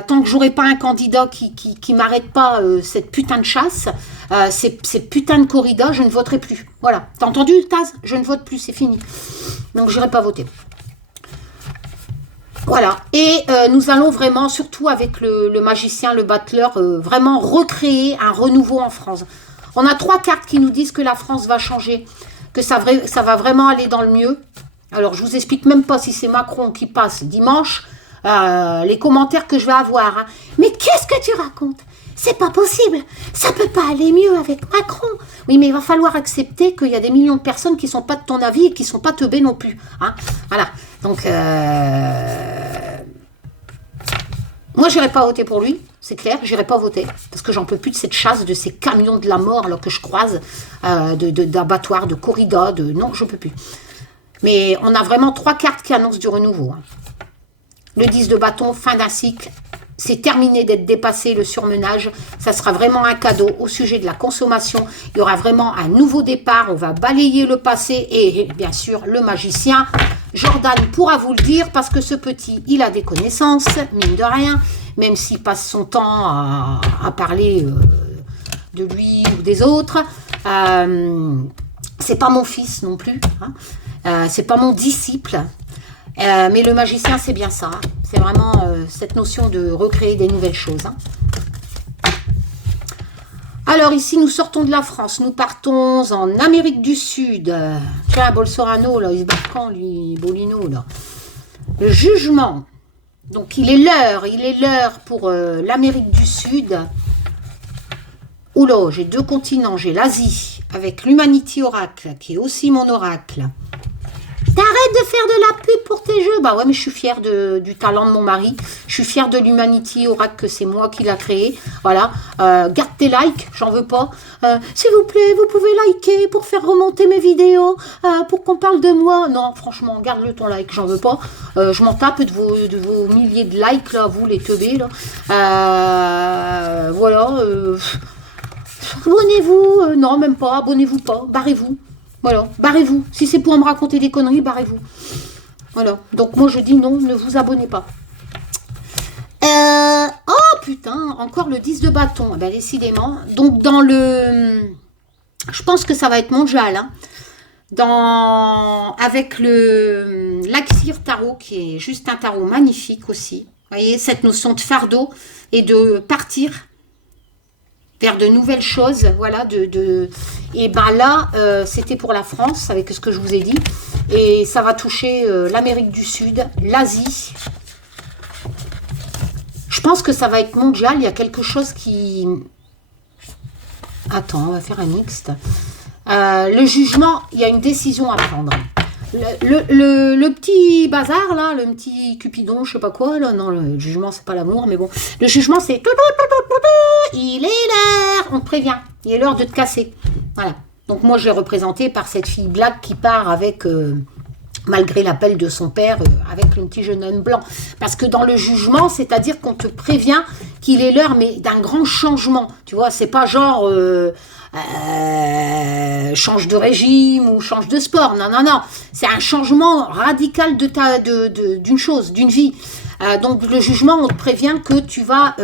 Tant que j'aurai pas un candidat qui m'arrête pas cette putain de chasse, ces putains de corridas, je ne voterai plus. Voilà. T'as entendu, Taz? Je ne vote plus, c'est fini. Donc, j'irai pas voter. Voilà. Et nous allons vraiment, surtout avec le magicien, le battleur, vraiment recréer un renouveau en France. On a 3 cartes qui nous disent que la France va changer, que ça va vraiment aller dans le mieux. Alors, je vous explique même pas si c'est Macron qui passe dimanche. Les commentaires que je vais avoir. Hein. Mais qu'est-ce que tu racontes? C'est pas possible. Ça peut pas aller mieux avec Macron. Oui, mais il va falloir accepter qu'il y a des millions de personnes qui sont pas de ton avis et qui sont pas teubées non plus. Hein. Voilà. Donc, moi, j'irai pas voter pour lui. C'est clair, j'irai pas voter. Parce que j'en peux plus de cette chasse, de ces camions de la mort alors que je croise, d'abattoirs, de corridas. Non, je peux plus. Mais on a vraiment 3 cartes qui annoncent du renouveau. Hein. Le 10 de bâton, fin d'un cycle, c'est terminé d'être dépassé, le surmenage. Ça sera vraiment un cadeau au sujet de la consommation. Il y aura vraiment un nouveau départ. On va balayer le passé et bien sûr, le magicien, Jordan pourra vous le dire parce que ce petit, il a des connaissances, mine de rien, même s'il passe son temps à parler de lui ou des autres. C'est pas mon fils non plus, hein. C'est pas mon disciple. Mais le magicien, c'est bien ça. Hein. C'est vraiment cette notion de recréer des nouvelles choses. Hein. Alors ici, nous sortons de la France. Nous partons en Amérique du Sud. Tu vois, Bolsorano, là, il se bat quand, lui, Bolino, là. Le jugement. Donc, il est l'heure pour l'Amérique du Sud. Oula, j'ai 2 continents. J'ai l'Asie, avec l'Humanity Oracle, qui est aussi mon oracle. T'arrêtes de faire de la pub pour tes jeux. Bah ouais, mais je suis fière du talent de mon mari. Je suis fière de l'Humanity Oracle, que c'est moi qui l'a créé. Voilà. Garde tes likes, j'en veux pas. S'il vous plaît, vous pouvez liker pour faire remonter mes vidéos, pour qu'on parle de moi. Non, franchement, garde-le ton like, j'en veux pas. Je m'en tape de vos milliers de likes, là, vous, les teubés, là. Voilà. Abonnez-vous. Non, même pas. Abonnez-vous pas. Barrez-vous. Voilà, barrez-vous. Si c'est pour me raconter des conneries, barrez-vous. Voilà. Donc, moi, je dis non, ne vous abonnez pas. Oh, putain, encore le 10 de bâton. Eh ben, décidément. Donc, dans le... Je pense que ça va être mondial. Hein. Avec le l'Axir Tarot, qui est juste un tarot magnifique aussi. Vous voyez, cette notion de fardeau et de partir vers de nouvelles choses, voilà, et ben là, c'était pour la France, avec ce que je vous ai dit, et ça va toucher l'Amérique du Sud, l'Asie. Je pense que ça va être mondial, il y a quelque chose qui... Attends, on va faire un mixte. Le jugement, il y a une décision à prendre. Le petit bazar, là, le petit Cupidon, je sais pas quoi, là, non, le jugement, c'est pas l'amour, mais bon. Le jugement, c'est... Il est l'heure, on te prévient, il est l'heure de te casser. Voilà. Donc moi, je vais représenté par cette fille black qui part avec, malgré l'appel de son père, avec le petit jeune homme blanc. Parce que dans le jugement, c'est-à-dire qu'on te prévient qu'il est l'heure, mais d'un grand changement. Tu vois, c'est pas genre... change de régime ou change de sport. Non, non, non. C'est un changement radical d'une chose, d'une vie. Donc, le jugement, on te prévient que tu vas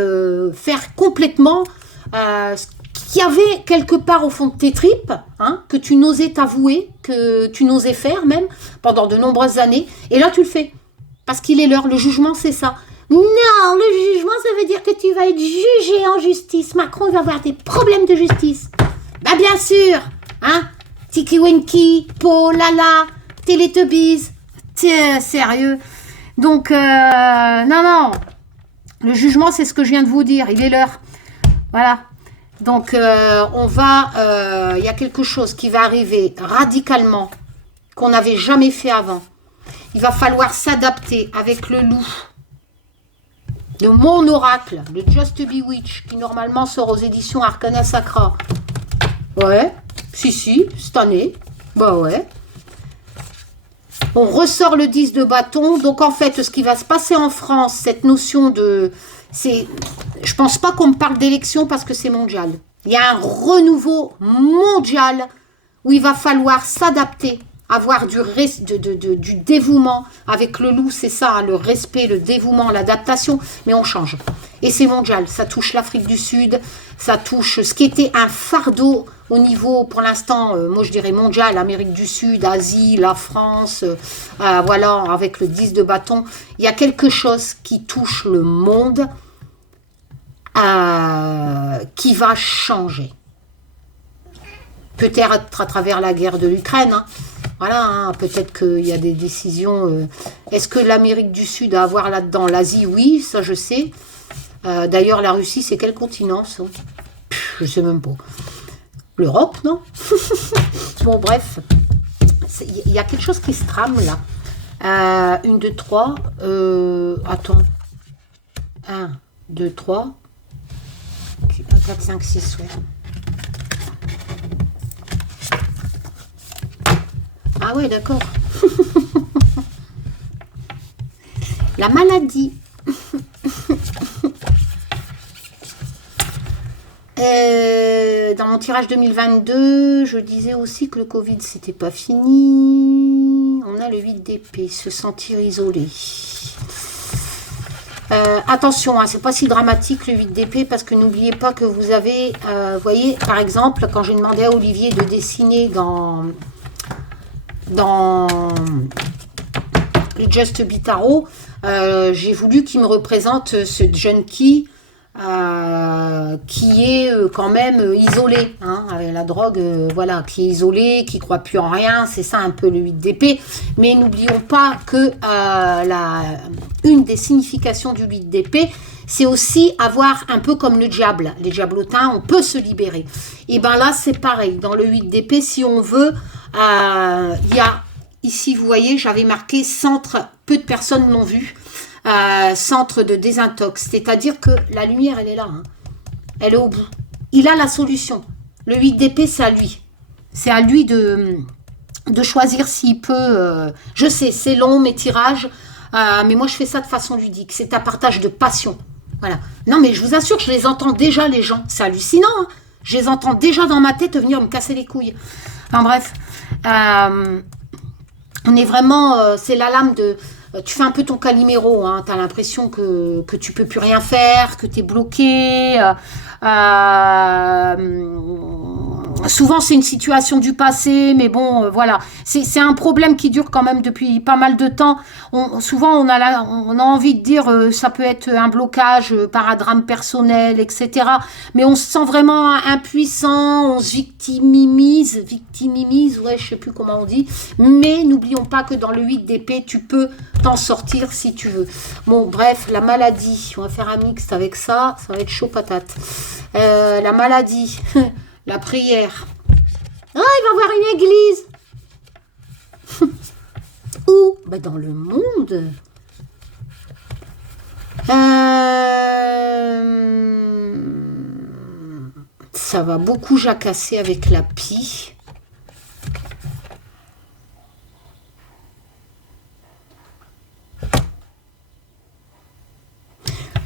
faire complètement ce qu'il y avait quelque part au fond de tes tripes, hein, que tu n'osais t'avouer, que tu n'osais faire même pendant de nombreuses années. Et là, tu le fais. Parce qu'il est l'heure. Le jugement, c'est ça. Non, le jugement, ça veut dire que tu vas être jugé en justice. Macron, il va avoir des problèmes de justice. Bah bien sûr, hein, Tiki Winky, Po, Lala, Teletubbies, tiens, sérieux. Donc, non, non, le jugement, c'est ce que je viens de vous dire, il est l'heure. Voilà, donc on va, il y a quelque chose qui va arriver radicalement, qu'on n'avait jamais fait avant. Il va falloir s'adapter avec le loup de mon oracle, le Just Bewitch, qui normalement sort aux éditions Arcana Sacra. Ouais, si, cette année. Bah ouais. On ressort le 10 de bâton. Donc, en fait, ce qui va se passer en France, cette notion de... Je pense pas qu'on me parle d'élection parce que c'est mondial. Il y a un renouveau mondial où il va falloir s'adapter, avoir du dévouement. Avec le loup, c'est ça, hein, le respect, le dévouement, l'adaptation. Mais on change. Et c'est mondial. Ça touche l'Afrique du Sud. Ça touche ce qui était un fardeau au niveau, pour l'instant, moi je dirais mondial, Amérique du Sud, Asie, la France, voilà, avec le 10 de bâton. Il y a quelque chose qui touche le monde, qui va changer. Peut-être à travers la guerre de l'Ukraine, hein. Voilà, hein, peut-être qu'il y a des décisions. Est-ce que l'Amérique du Sud a à voir là-dedans? L'Asie, oui, ça je sais. D'ailleurs, la Russie, c'est quel continent, ça? Je sais même pas. L'Europe, non? Bon, bref. Il y a quelque chose qui se trame, là. 1, 2, 3. Attends. 1, 2, 3. 1, 4, 5, 6, ouais. Ah ouais, d'accord. La maladie. Dans mon tirage 2022, je disais aussi que le Covid, c'était pas fini. On a le 8 d'épée, se sentir isolé. Attention, hein, c'est pas si dramatique le 8 d'épée parce que n'oubliez pas que vous avez, voyez, par exemple, quand j'ai demandé à Olivier de dessiner dans le Just Bitaro, j'ai voulu qu'il me représente ce junkie qui est quand même isolé, hein, avec la drogue, voilà, qui est isolé, qui croit plus en rien, c'est ça un peu le 8 d'épée. Mais n'oublions pas que une des significations du 8 d'épée, c'est aussi avoir un peu comme le diable, les diablotins, on peut se libérer. Et bien là, c'est pareil, dans le 8 d'épée, si on veut, il y a, ici, vous voyez, j'avais marqué centre, peu de personnes l'ont vu, centre de désintox, c'est-à-dire que la lumière, elle est là, hein. Elle est au bout. Il a la solution. Le 8 d'épée, c'est à lui. C'est à lui de choisir s'il peut. Je sais, c'est long, mes tirages, mais moi, je fais ça de façon ludique. C'est un partage de passion. Voilà. Non, mais je vous assure, je les entends déjà, les gens. C'est hallucinant, hein. Je les entends déjà dans ma tête venir me casser les couilles. Enfin, bref. On est vraiment... c'est la lame de... Tu fais un peu ton Calimero, hein, tu as l'impression que tu peux plus rien faire, que tu es bloqué. Souvent, c'est une situation du passé, mais bon, voilà. C'est un problème qui dure quand même depuis pas mal de temps. Souvent, on a envie de dire ça peut être un blocage par un drame personnel, etc. Mais on se sent vraiment impuissant, on se victimimise, ouais, je sais plus comment on dit. Mais n'oublions pas que dans le 8 d'épée, tu peux t'en sortir si tu veux. Bon, bref, la maladie, on va faire un mixte avec ça, ça va être chaud patate. La maladie... La prière. Ah, il va voir une église. Où? Ben dans le monde. Ça va beaucoup jacasser avec la pie.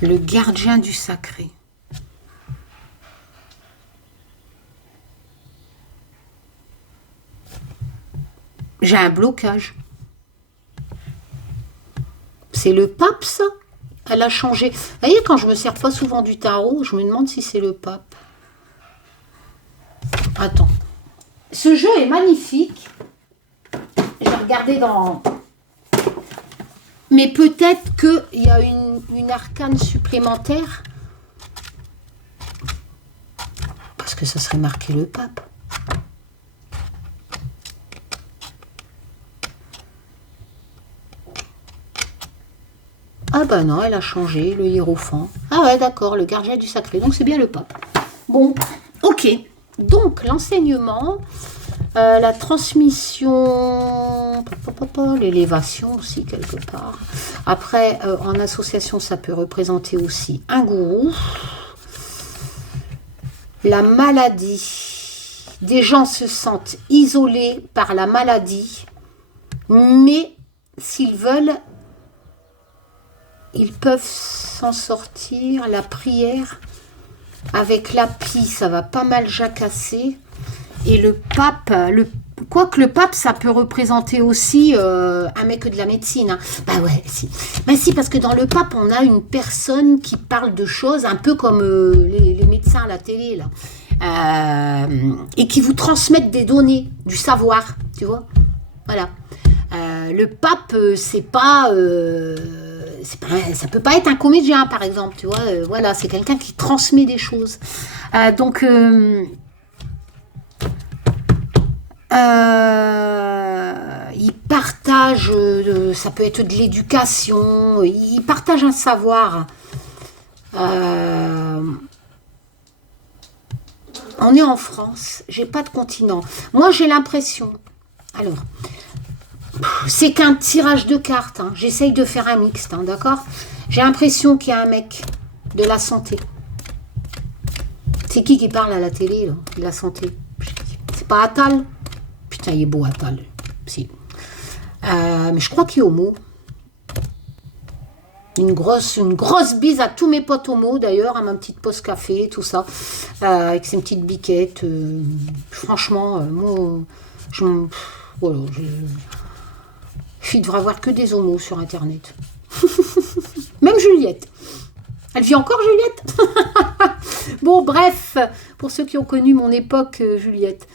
Le gardien du sacré. J'ai un blocage. C'est le pape, ça? Elle a changé. Vous voyez, quand je me sers pas souvent du tarot, je me demande si c'est le pape. Attends. Ce jeu est magnifique. J'ai regardé dans... Mais peut-être qu'il y a une arcane supplémentaire. Parce que ça serait marqué le pape. Ah bah non, elle a changé, le hiérophant. Ah ouais, d'accord, le gardien du sacré. Donc c'est bien le pape. Bon, ok. Donc l'enseignement, la transmission, l'élévation aussi quelque part. Après, en association, ça peut représenter aussi un gourou. La maladie. Des gens se sentent isolés par la maladie, mais s'ils veulent, ils peuvent s'en sortir. La prière, avec la pie, ça va pas mal jacasser. Et le pape, quoique le pape, ça peut représenter aussi un mec de la médecine. Hein. Bah ouais, si. Bah si, parce que dans le pape, on a une personne qui parle de choses un peu comme les médecins à la télé, là. Et qui vous transmettent des données, du savoir, tu vois. Voilà. Le pape, c'est pas... ça peut pas être un comédien, par exemple, tu vois. Voilà, c'est quelqu'un qui transmet des choses. Donc, il partage, ça peut être de l'éducation, il partage un savoir. On est en France, j'ai pas de continent. Moi, j'ai l'impression... Alors... C'est qu'un tirage de cartes. Hein. J'essaye de faire un mixte, hein, d'accord? J'ai l'impression qu'il y a un mec de la santé. C'est qui parle à la télé, là, de la santé? C'est pas Attal? Putain, il est beau, Attal. Si. Mais je crois qu'il est homo. Une grosse bise à tous mes potes homo, d'ailleurs, à ma petite pause café, tout ça. Avec ses petites biquettes. Franchement, moi, voilà, Il devrait avoir que des homos sur Internet. Même Juliette. Elle vit encore, Juliette? Bon, bref, pour ceux qui ont connu mon époque, Juliette.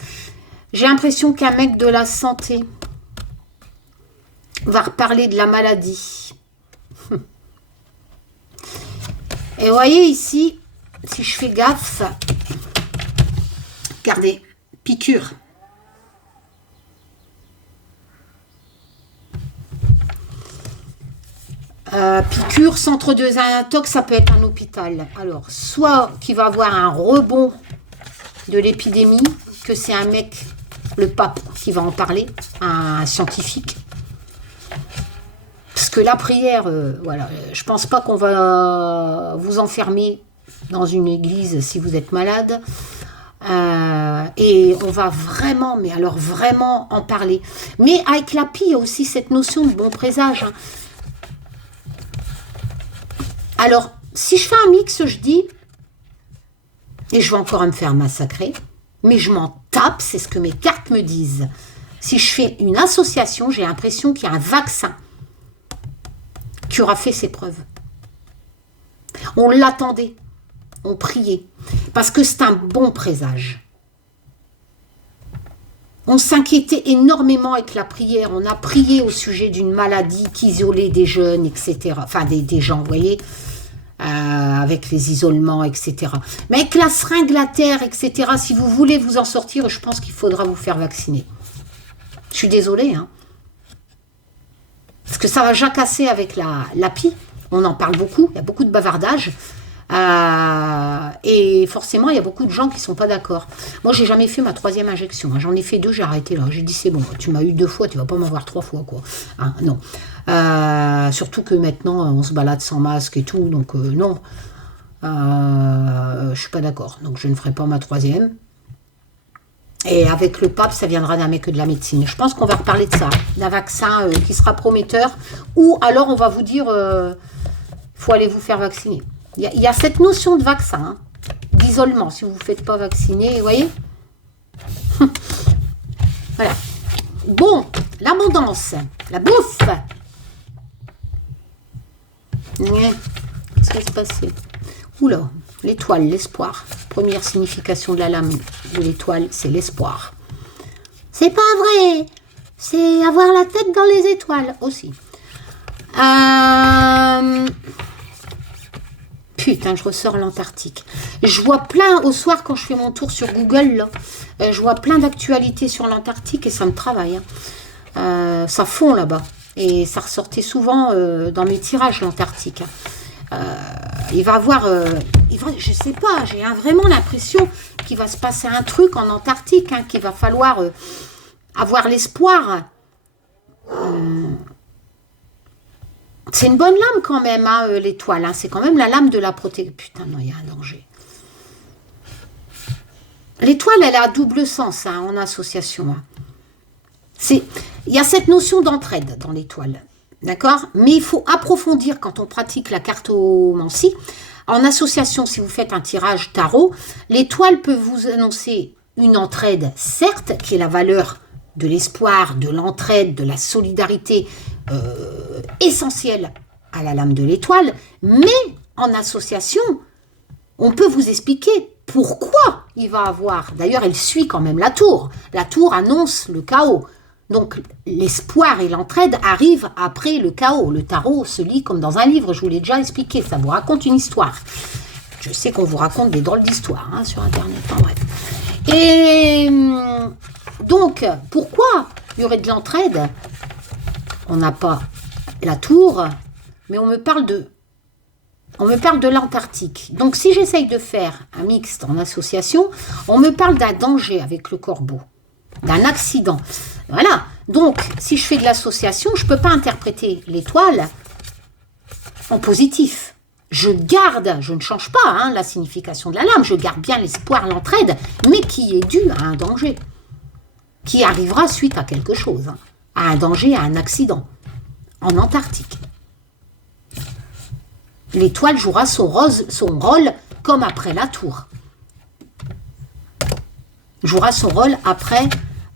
J'ai l'impression qu'un mec de la santé va reparler de la maladie. Et vous voyez ici, si je fais gaffe, regardez, piqûre. Piqûre, centre de intox, ça peut être un hôpital. Alors, soit qu'il va avoir un rebond de l'épidémie, que c'est un mec, le pape, qui va en parler, un scientifique. Parce que la prière, voilà, je pense pas qu'on va vous enfermer dans une église si vous êtes malade. Et on va vraiment, mais alors vraiment en parler. Mais avec la pie, il y a aussi cette notion de bon présage. Hein. Alors, si je fais un mix, je dis, et je vais encore me faire massacrer, mais je m'en tape, c'est ce que mes cartes me disent. Si je fais une association, j'ai l'impression qu'il y a un vaccin qui aura fait ses preuves. On l'attendait, on priait, parce que c'est un bon présage. On s'inquiétait énormément avec la prière, on a prié au sujet d'une maladie qui isolait des jeunes, etc. Enfin, des gens, vous voyez, avec les isolements, etc. Mais avec la seringue, la terre, etc., si vous voulez vous en sortir, je pense qu'il faudra vous faire vacciner. Je suis désolée, hein. Parce que ça va jacasser avec la pie. On en parle beaucoup, il y a beaucoup de bavardage. Et forcément, il y a beaucoup de gens qui ne sont pas d'accord. Moi, j'ai jamais fait ma 3e injection. Hein. J'en ai fait 2, j'ai arrêté là. J'ai dit, c'est bon, tu m'as eu 2 fois, tu ne vas pas m'avoir 3 fois, quoi. Hein, non. Surtout que maintenant, on se balade sans masque et tout. Donc, non. Je ne suis pas d'accord. Donc, je ne ferai pas ma 3e. Et avec le pape, ça viendra d'un mec de la médecine. Je pense qu'on va reparler de ça. D'un vaccin qui sera prometteur. Ou alors, on va vous dire, faut aller vous faire vacciner. Il y a cette notion de vaccin, hein, d'isolement, si vous ne vous faites pas vacciner, vous voyez. Voilà. Bon, l'abondance, la bouffe. Qu'est-ce qui va se passer? Oula, l'étoile, l'espoir. Première signification de la lame de l'étoile, c'est l'espoir. C'est pas vrai. C'est avoir la tête dans les étoiles aussi. Putain, je ressors l'Antarctique. Je vois plein, au soir, quand je fais mon tour sur Google, là, je vois plein d'actualités sur l'Antarctique et ça me travaille. Hein. Ça fond là-bas. Et ça ressortait souvent dans mes tirages, l'Antarctique. Il va avoir... je sais pas, j'ai vraiment l'impression qu'il va se passer un truc en Antarctique, hein, qu'il va falloir avoir l'espoir. C'est une bonne lame quand même, hein, l'étoile. Hein. C'est quand même la lame de la protection. Putain, non, il y a un danger. L'étoile, elle a double sens hein, en association. Hein. Il y a cette notion d'entraide dans l'étoile. D'accord? Mais il faut approfondir quand on pratique la cartomancie. En association, si vous faites un tirage tarot, l'étoile peut vous annoncer une entraide, certes, qui est la valeur de l'espoir, de l'entraide, de la solidarité, essentielle à la lame de l'étoile, mais en association, on peut vous expliquer pourquoi il va avoir. D'ailleurs, elle suit quand même la tour. La tour annonce le chaos. Donc, l'espoir et l'entraide arrivent après le chaos. Le tarot se lit comme dans un livre, je vous l'ai déjà expliqué. Ça vous raconte une histoire. Je sais qu'on vous raconte des drôles d'histoires hein, sur Internet. Enfin, bref. Et donc, pourquoi il y aurait de l'entraide? On n'a pas la tour, mais on me parle de l'Antarctique. Donc, si j'essaye de faire un mixte en association, on me parle d'un danger avec le corbeau, d'un accident. Voilà. Donc, si je fais de l'association, je ne peux pas interpréter l'étoile en positif. Je ne change pas hein, la signification de la lame, je garde bien l'espoir, l'entraide, mais qui est dû à un danger, qui arrivera suite à quelque chose, hein, à un danger, à un accident, en Antarctique. L'étoile jouera son rôle comme après la tour. Jouera son rôle après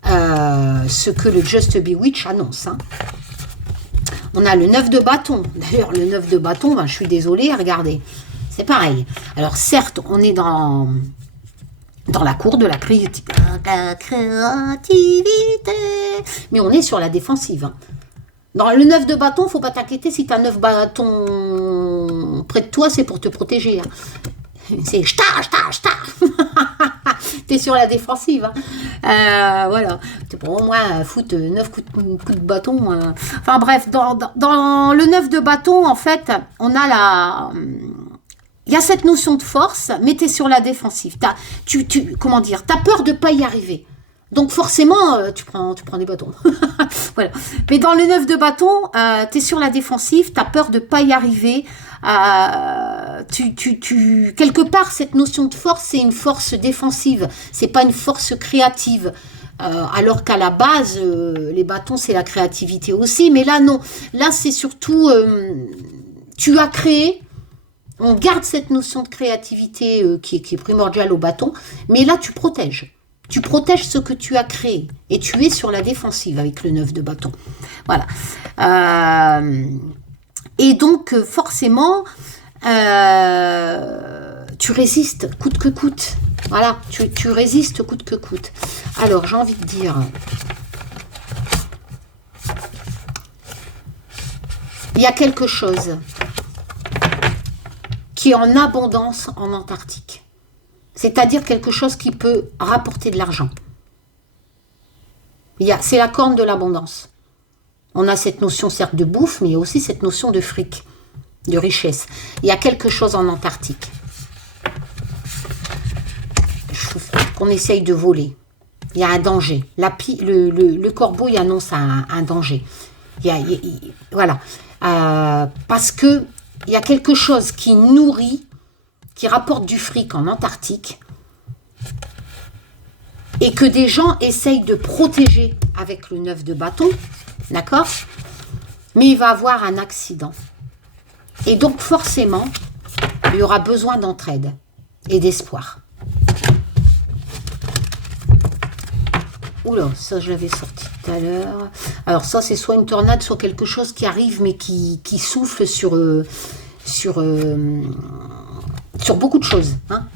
ce que le Just Bewitch annonce. Hein. On a le 9 de bâton. D'ailleurs, le 9 de bâton, ben, je suis désolée, regardez. C'est pareil. Alors, certes, on est dans la cour de la créativité. Mais on est sur la défensive. Hein. Dans le 9 de bâton, il ne faut pas t'inquiéter. Si tu as 9 bâtons près de toi, c'est pour te protéger. Hein. C'est ch'ta. T'es sur la défensive. Hein. Voilà. Pour au moins foutre 9 coups de bâton. Enfin bref, dans le 9 de bâton, en fait, on a il y a cette notion de force, mais t'es sur la défensive. Comment dire, t'as peur de ne pas y arriver. Donc forcément, tu prends des bâtons. Voilà. Mais dans le 9 de bâton, tu es sur la défensive, tu as peur de ne pas y arriver. Quelque part, cette notion de force, c'est une force défensive. C'est pas une force créative. Alors qu'à la base, les bâtons, c'est la créativité aussi. Mais là, non. Là, c'est surtout, tu as créé. On garde cette notion de créativité qui est primordiale au bâton. Mais là, tu protèges. Tu protèges ce que tu as créé et tu es sur la défensive avec le 9 de bâton. Voilà. Et donc, forcément, tu résistes coûte que coûte. Voilà, tu résistes coûte que coûte. Alors, j'ai envie de dire... Il y a quelque chose qui est en abondance en Antarctique. C'est-à-dire quelque chose qui peut rapporter de l'argent. C'est la corne de l'abondance. On a cette notion, certes, de bouffe, mais il y a aussi cette notion de fric, de richesse. Il y a quelque chose en Antarctique qu'on essaye de voler. Il y a un danger. Le corbeau, il annonce un danger. Voilà. Parce qu'il y a quelque chose qui nourrit, qui rapporte du fric en Antarctique et que des gens essayent de protéger avec le 9 de bâton, d'accord? Mais il va avoir un accident. Et donc forcément, il y aura besoin d'entraide et d'espoir. Oula, ça je l'avais sorti tout à l'heure. Alors ça c'est soit une tornade, soit quelque chose qui arrive mais qui souffle sur beaucoup de choses. Hein.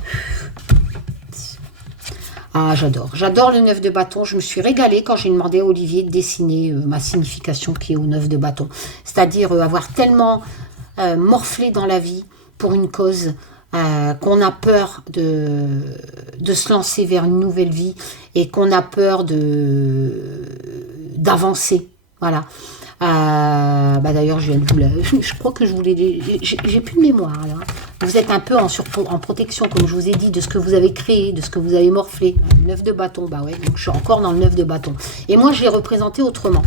Ah, j'adore le 9 de bâton. Je me suis régalée quand j'ai demandé à Olivier de dessiner ma signification qui est au 9 de bâton. C'est-à-dire avoir tellement morflé dans la vie pour une cause qu'on a peur de se lancer vers une nouvelle vie et qu'on a peur d'avancer. Voilà. D'ailleurs, je crois que je voulais... J'ai plus de mémoire, là. Vous êtes un peu en protection, comme je vous ai dit, de ce que vous avez créé, de ce que vous avez morflé. 9 de bâton, bah ouais, donc je suis encore dans le 9 de bâton. Et moi, je l'ai représenté autrement.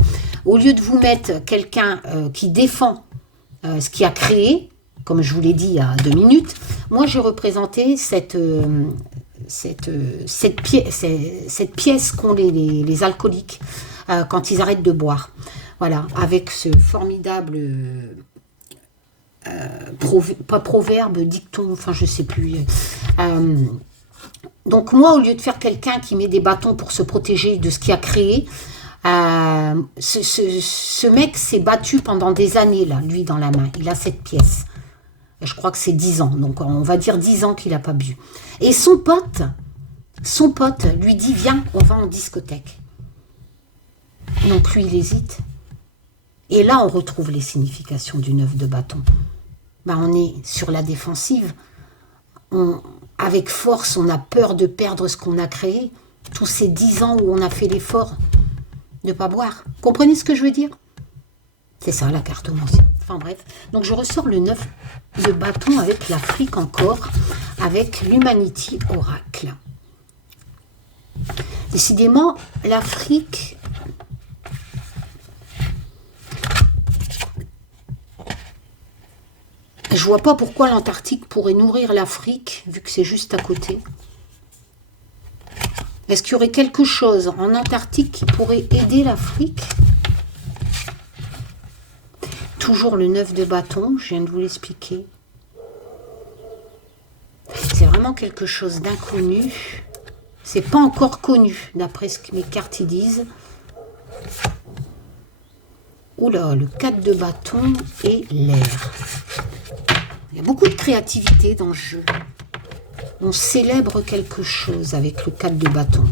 Au lieu de vous mettre quelqu'un qui défend ce qu'il a créé, comme je vous l'ai dit il y a 2 minutes, moi, j'ai représenté cette pièce qu'ont les alcooliques quand ils arrêtent de boire. Voilà, avec ce formidable, pas proverbe, dicton, enfin je sais plus. Donc moi, au lieu de faire quelqu'un qui met des bâtons pour se protéger de ce qu'il a créé, ce mec s'est battu pendant des années, là, lui dans la main. Il a cette pièce. Je crois que c'est 10 ans, donc on va dire 10 ans qu'il n'a pas bu. Et son pote lui dit, viens, on va en discothèque. Donc lui, il hésite. Et là, on retrouve les significations du 9 de bâton. On est sur la défensive. Avec force, on a peur de perdre ce qu'on a créé. Tous ces 10 ans où on a fait l'effort de ne pas boire. Comprenez ce que je veux dire? C'est ça, la cartomancie. Enfin bref. Donc, je ressors le 9 de bâton avec l'Afrique encore, avec l'Humanity Oracle. Décidément, l'Afrique... Je vois pas pourquoi l'Antarctique pourrait nourrir l'Afrique, vu que c'est juste à côté. Est-ce qu'il y aurait quelque chose en Antarctique qui pourrait aider l'Afrique? Toujours le 9 de bâton, je viens de vous l'expliquer. C'est vraiment quelque chose d'inconnu. C'est pas encore connu, d'après ce que mes cartes y disent. Oula, le 4 de bâton et l'air. Il y a beaucoup de créativité dans le jeu. On célèbre quelque chose avec le 4 de bâton.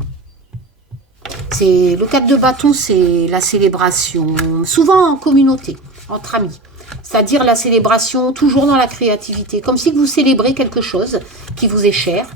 Le 4 de bâton, c'est la célébration, souvent en communauté, entre amis. C'est-à-dire la célébration toujours dans la créativité, comme si vous célébrez quelque chose qui vous est cher,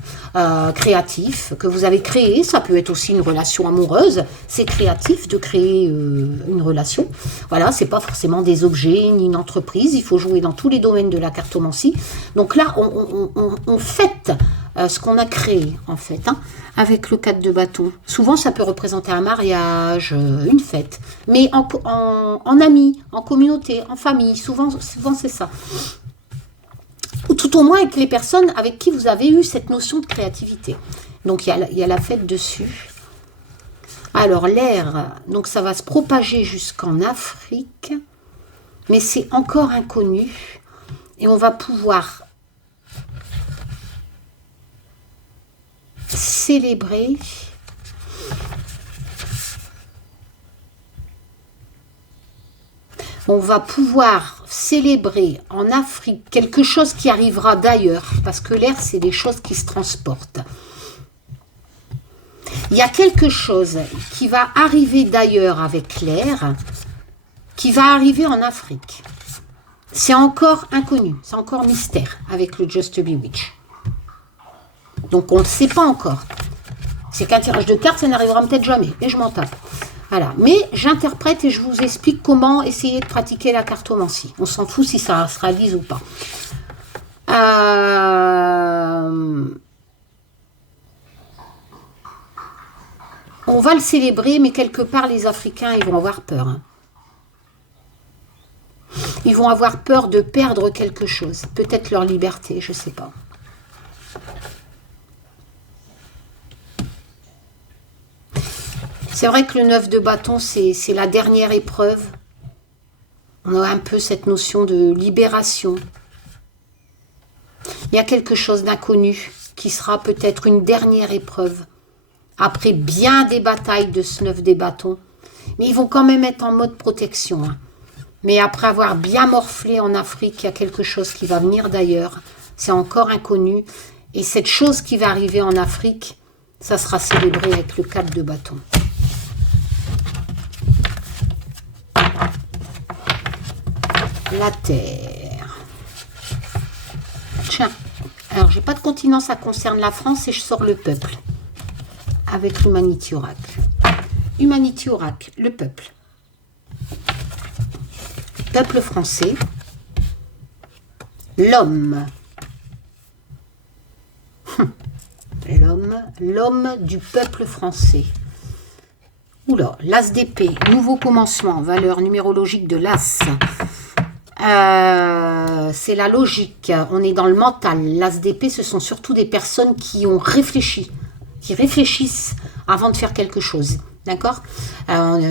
créatif, que vous avez créé. Ça peut être aussi une relation amoureuse. C'est créatif de créer une relation. Voilà, c'est pas forcément des objets ni une entreprise. Il faut jouer dans tous les domaines de la cartomancie. Donc là, on fête ce qu'on a créé, en fait, hein, avec le 4 de bâton. Souvent, ça peut représenter un mariage, une fête, mais en amis, en communauté, en famille. Souvent c'est ça. Ou tout au moins avec les personnes avec qui vous avez eu cette notion de créativité. Donc, il y a la fête dessus. Alors, l'air, donc ça va se propager jusqu'en Afrique, mais c'est encore inconnu. Et on va pouvoir célébrer en Afrique quelque chose qui arrivera d'ailleurs, parce que l'air, c'est des choses qui se transportent. Il y a quelque chose qui va arriver d'ailleurs avec l'air, qui va arriver en Afrique. C'est encore inconnu, c'est encore mystère avec le Just Bewitch. Donc on ne le sait pas encore. C'est qu'un tirage de cartes, ça n'arrivera peut-être jamais. Et je m'en tape. Voilà. Mais j'interprète et je vous explique comment essayer de pratiquer la cartomancie. On s'en fout si ça se réalise ou pas. On va le célébrer, mais quelque part, les Africains, ils vont avoir peur. Hein. Ils vont avoir peur de perdre quelque chose. Peut-être leur liberté, je ne sais pas. C'est vrai que le 9 de bâton, c'est la dernière épreuve. On a un peu cette notion de libération. Il y a quelque chose d'inconnu qui sera peut-être une dernière épreuve. Après bien des batailles de ce 9 des bâtons. Mais ils vont quand même être en mode protection. Hein. Mais après avoir bien morflé en Afrique, il y a quelque chose qui va venir d'ailleurs. C'est encore inconnu. Et cette chose qui va arriver en Afrique, ça sera célébré avec le 4 de bâton. La Terre. Tiens, alors j'ai pas de continent, ça concerne la France et je sors le peuple. Avec l'Humanity Oracle. Humanity Oracle, le peuple. Peuple français. L'homme. L'homme du peuple français. Oula, l'as d'épée, nouveau commencement, valeur numérologique de l'as. C'est la logique, on est dans le mental. L'as d'épée, ce sont surtout des personnes qui ont réfléchi, qui réfléchissent avant de faire quelque chose. D'accord.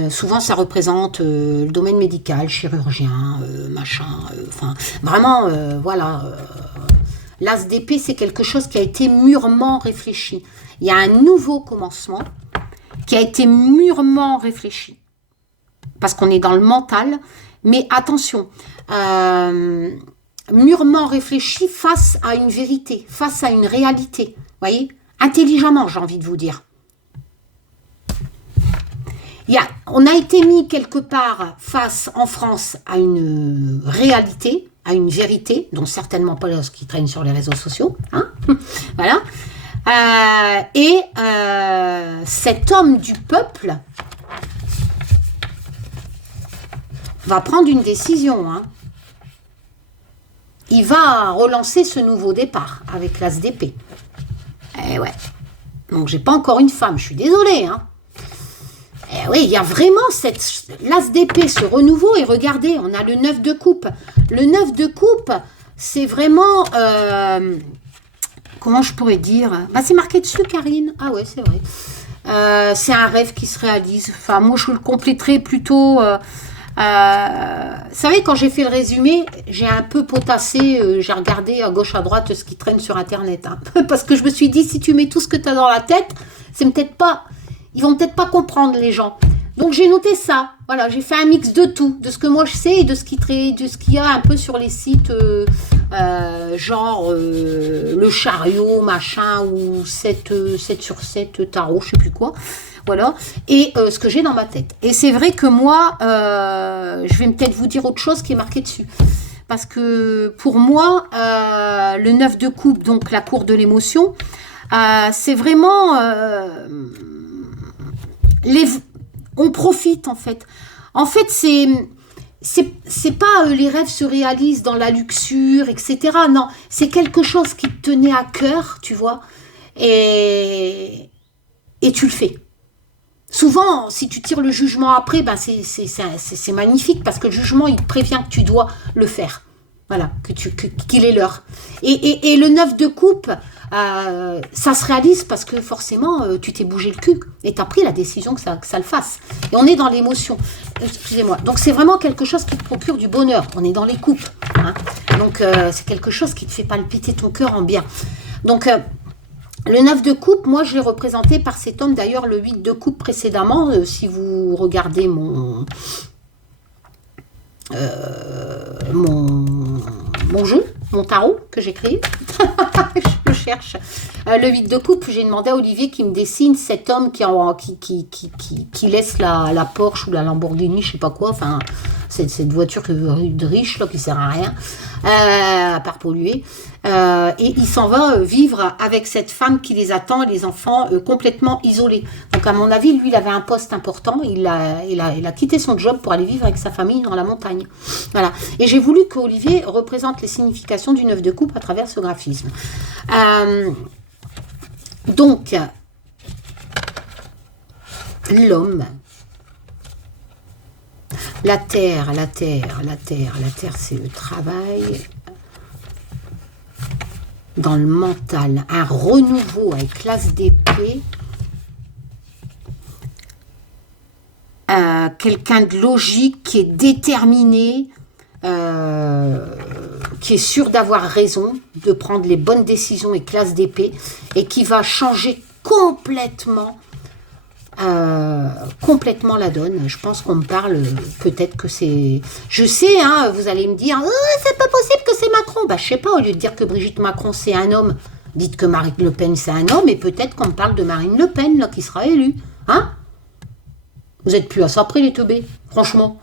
Souvent, ça représente le domaine médical, chirurgien, machin. Enfin, vraiment, voilà. L'as d'épée, c'est quelque chose qui a été mûrement réfléchi. Il y a un nouveau commencement qui a été mûrement réfléchi. Parce qu'on est dans le mental. Mais attention, mûrement réfléchi face à une vérité, face à une réalité. Vous voyez? Intelligemment, j'ai envie de vous dire. On a été mis quelque part face en France à une réalité, à une vérité, dont certainement pas ce qui traîne sur les réseaux sociaux. Hein. Voilà. Cet homme du peuple va prendre une décision. Hein. Il va relancer ce nouveau départ avec l'as d'épée. Eh ouais. Donc, j'ai pas encore une femme, je suis désolée. Hein. Eh oui, il y a vraiment l'as d'épée, ce renouveau. Et regardez, on a le 9 de coupe. Le 9 de coupe, c'est vraiment... comment je pourrais dire? Bah, c'est marqué dessus, Karine. Ah ouais, c'est vrai. C'est un rêve qui se réalise. Enfin, moi, je le compléterai plutôt... vous savez, quand j'ai fait le résumé, j'ai un peu potassé, j'ai regardé à gauche, à droite ce qui traîne sur Internet. Hein. Parce que je me suis dit, si tu mets tout ce que tu as dans la tête, c'est peut-être pas... Ils vont peut-être pas comprendre, les gens. Donc j'ai noté ça, voilà, j'ai fait un mix de tout, de ce que moi je sais et de ce qu'il y a un peu sur les sites, genre le chariot, machin, ou 7 sur 7 tarot, je sais plus quoi, voilà, et ce que j'ai dans ma tête. Et c'est vrai que moi, je vais peut-être vous dire autre chose qui est marqué dessus. Parce que pour moi, le 9 de coupe, donc la cour de l'émotion, c'est vraiment... on profite en fait. En fait, c'est pas les rêves se réalisent dans la luxure, etc. Non, c'est quelque chose qui te tenait à cœur, tu vois, et tu le fais. Souvent, si tu tires le jugement après, ben c'est magnifique parce que le jugement, il te prévient que tu dois le faire. Voilà, qu'il est l'heure. Et le 9 de coupe, ça se réalise parce que forcément, tu t'es bougé le cul et tu as pris la décision que ça le fasse. Et on est dans l'émotion. Excusez-moi. Donc, c'est vraiment quelque chose qui te procure du bonheur. On est dans les coupes. Hein. Donc, c'est quelque chose qui te fait palpiter ton cœur en bien. Donc, le 9 de coupe, moi, je l'ai représenté par cet homme. D'ailleurs, le 8 de coupe précédemment, si vous regardez mon jeu, mon tarot que j'ai créé. Je le cherche. Le 8 de coupe, j'ai demandé à Olivier qui me dessine cet homme qui laisse la Porsche ou la Lamborghini, je sais pas quoi, enfin, cette voiture de riche là, qui sert à rien, à part polluer. Et il s'en va vivre avec cette femme qui les attend et les enfants complètement isolés. Donc à mon avis, lui, il avait un poste important. Il a quitté son job pour aller vivre avec sa famille dans la montagne. Voilà. Et j'ai voulu qu'Olivier représente les significations du 9 de coupe à travers ce graphisme. Donc, l'homme, la terre, c'est le travail. Dans le mental, un renouveau avec l'as d'épée, quelqu'un de logique, qui est déterminé, qui est sûr d'avoir raison, de prendre les bonnes décisions avec l'as d'épée, et qui va changer complètement la donne. Je pense qu'on me parle, peut-être que c'est... Je sais, hein, vous allez me dire, c'est pas possible que c'est Macron. Bah, je sais pas, au lieu de dire que Brigitte Macron c'est un homme, dites que Marine Le Pen c'est un homme, et peut-être qu'on me parle de Marine Le Pen, là, qui sera élue. Hein? Vous êtes plus à ça près, les teubés, franchement.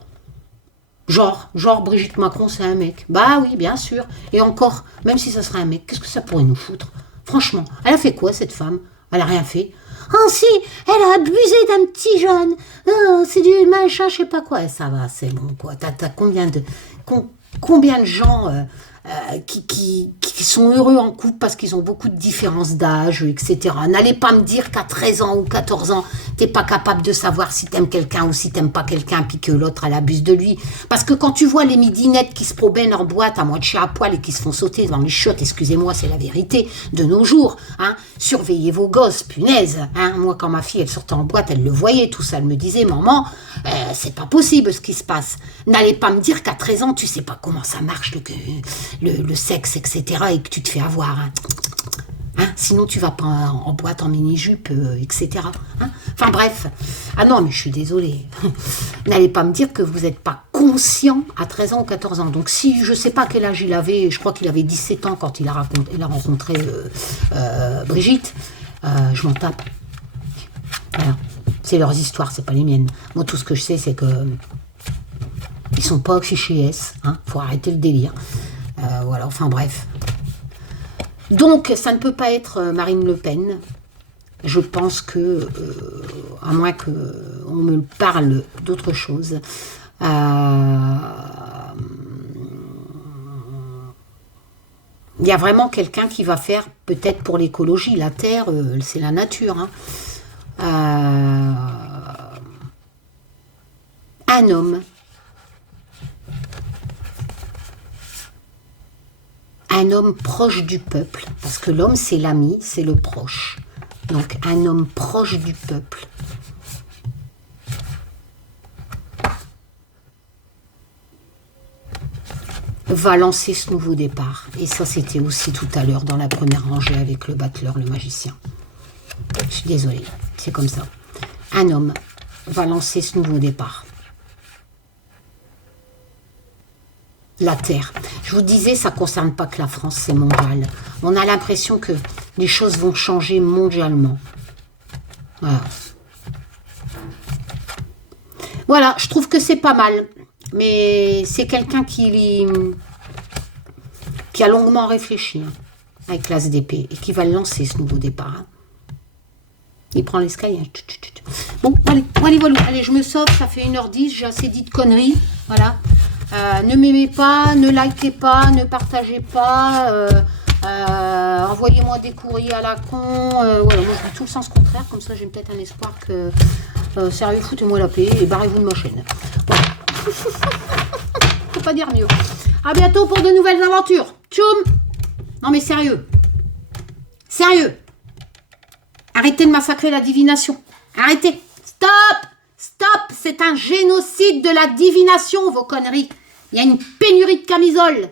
Genre Brigitte Macron c'est un mec. Bah oui, bien sûr. Et encore, même si ça serait un mec, qu'est-ce que ça pourrait nous foutre? Franchement, elle a fait quoi, cette femme? Elle a rien fait. Ah si, elle a abusé d'un petit jeune. C'est du machin, je sais pas quoi. Et ça va, c'est bon, quoi. T'as combien de gens qui sont heureux en couple parce qu'ils ont beaucoup de différences d'âge, etc. N'allez pas me dire qu'à 13 ans ou 14 ans, t'es pas capable de savoir si t'aimes quelqu'un ou si t'aimes pas quelqu'un, puis que l'autre, elle abuse de lui. Parce que quand tu vois les midinettes qui se promènent en boîte à moitié à poil et qui se font sauter devant les chiottes, excusez-moi, c'est la vérité de nos jours, hein, surveillez vos gosses, punaise, hein. Moi, quand ma fille, elle sortait en boîte, elle le voyait, tout ça, elle me disait, maman, c'est pas possible ce qui se passe. N'allez pas me dire qu'à 13 ans, tu sais pas comment ça marche, le sexe, etc., et que tu te fais avoir. Hein. Sinon, tu vas pas en boîte, en mini-jupe, etc. Hein. Enfin, bref. Ah non, mais je suis désolée. N'allez pas me dire que vous n'êtes pas conscient à 13 ans ou 14 ans. Donc, si je sais pas quel âge il avait, je crois qu'il avait 17 ans quand il a rencontré Brigitte, je m'en tape. Voilà. C'est leurs histoires, c'est pas les miennes. Moi, tout ce que je sais, c'est que ils sont pas fichés S. Hein. Faut arrêter le délire. Voilà, enfin bref. Donc, ça ne peut pas être Marine Le Pen. Je pense que, à moins qu'on me parle d'autre chose, il y a vraiment quelqu'un qui va faire, peut-être pour l'écologie, la terre, c'est la nature. Hein. Un homme. Un homme proche du peuple, parce que l'homme c'est l'ami, c'est le proche. Donc un homme proche du peuple. Va lancer ce nouveau départ. Et ça c'était aussi tout à l'heure dans la première rangée avec le battleur, le magicien. Je suis désolée, c'est comme ça. Un homme va lancer ce nouveau départ. La Terre. Je vous disais, ça ne concerne pas que la France, c'est mondial. On a l'impression que les choses vont changer mondialement. Voilà. Voilà, je trouve que c'est pas mal. Mais c'est quelqu'un qui a longuement réfléchi hein, avec l'as d'épée et qui va lancer ce nouveau départ. Hein. Il prend l'escalier. Bon, allez, voilà. Allez, je me sauve, ça fait 1h10, j'ai assez dit de conneries. Voilà. Ne m'aimez pas, ne likez pas, ne partagez pas. Envoyez-moi des courriers à la con. Voilà, moi je dis tout le sens contraire, comme ça j'ai peut-être un espoir que... sérieux, foutez-moi la paix et barrez-vous de ma chaîne. Voilà. Faut pas dire mieux. À bientôt pour de nouvelles aventures. Tchoum. Non mais sérieux. Sérieux. Arrêtez de massacrer la divination. Arrêtez. Stop. Stop. C'est un génocide de la divination, vos conneries. Il y a une pénurie de camisoles.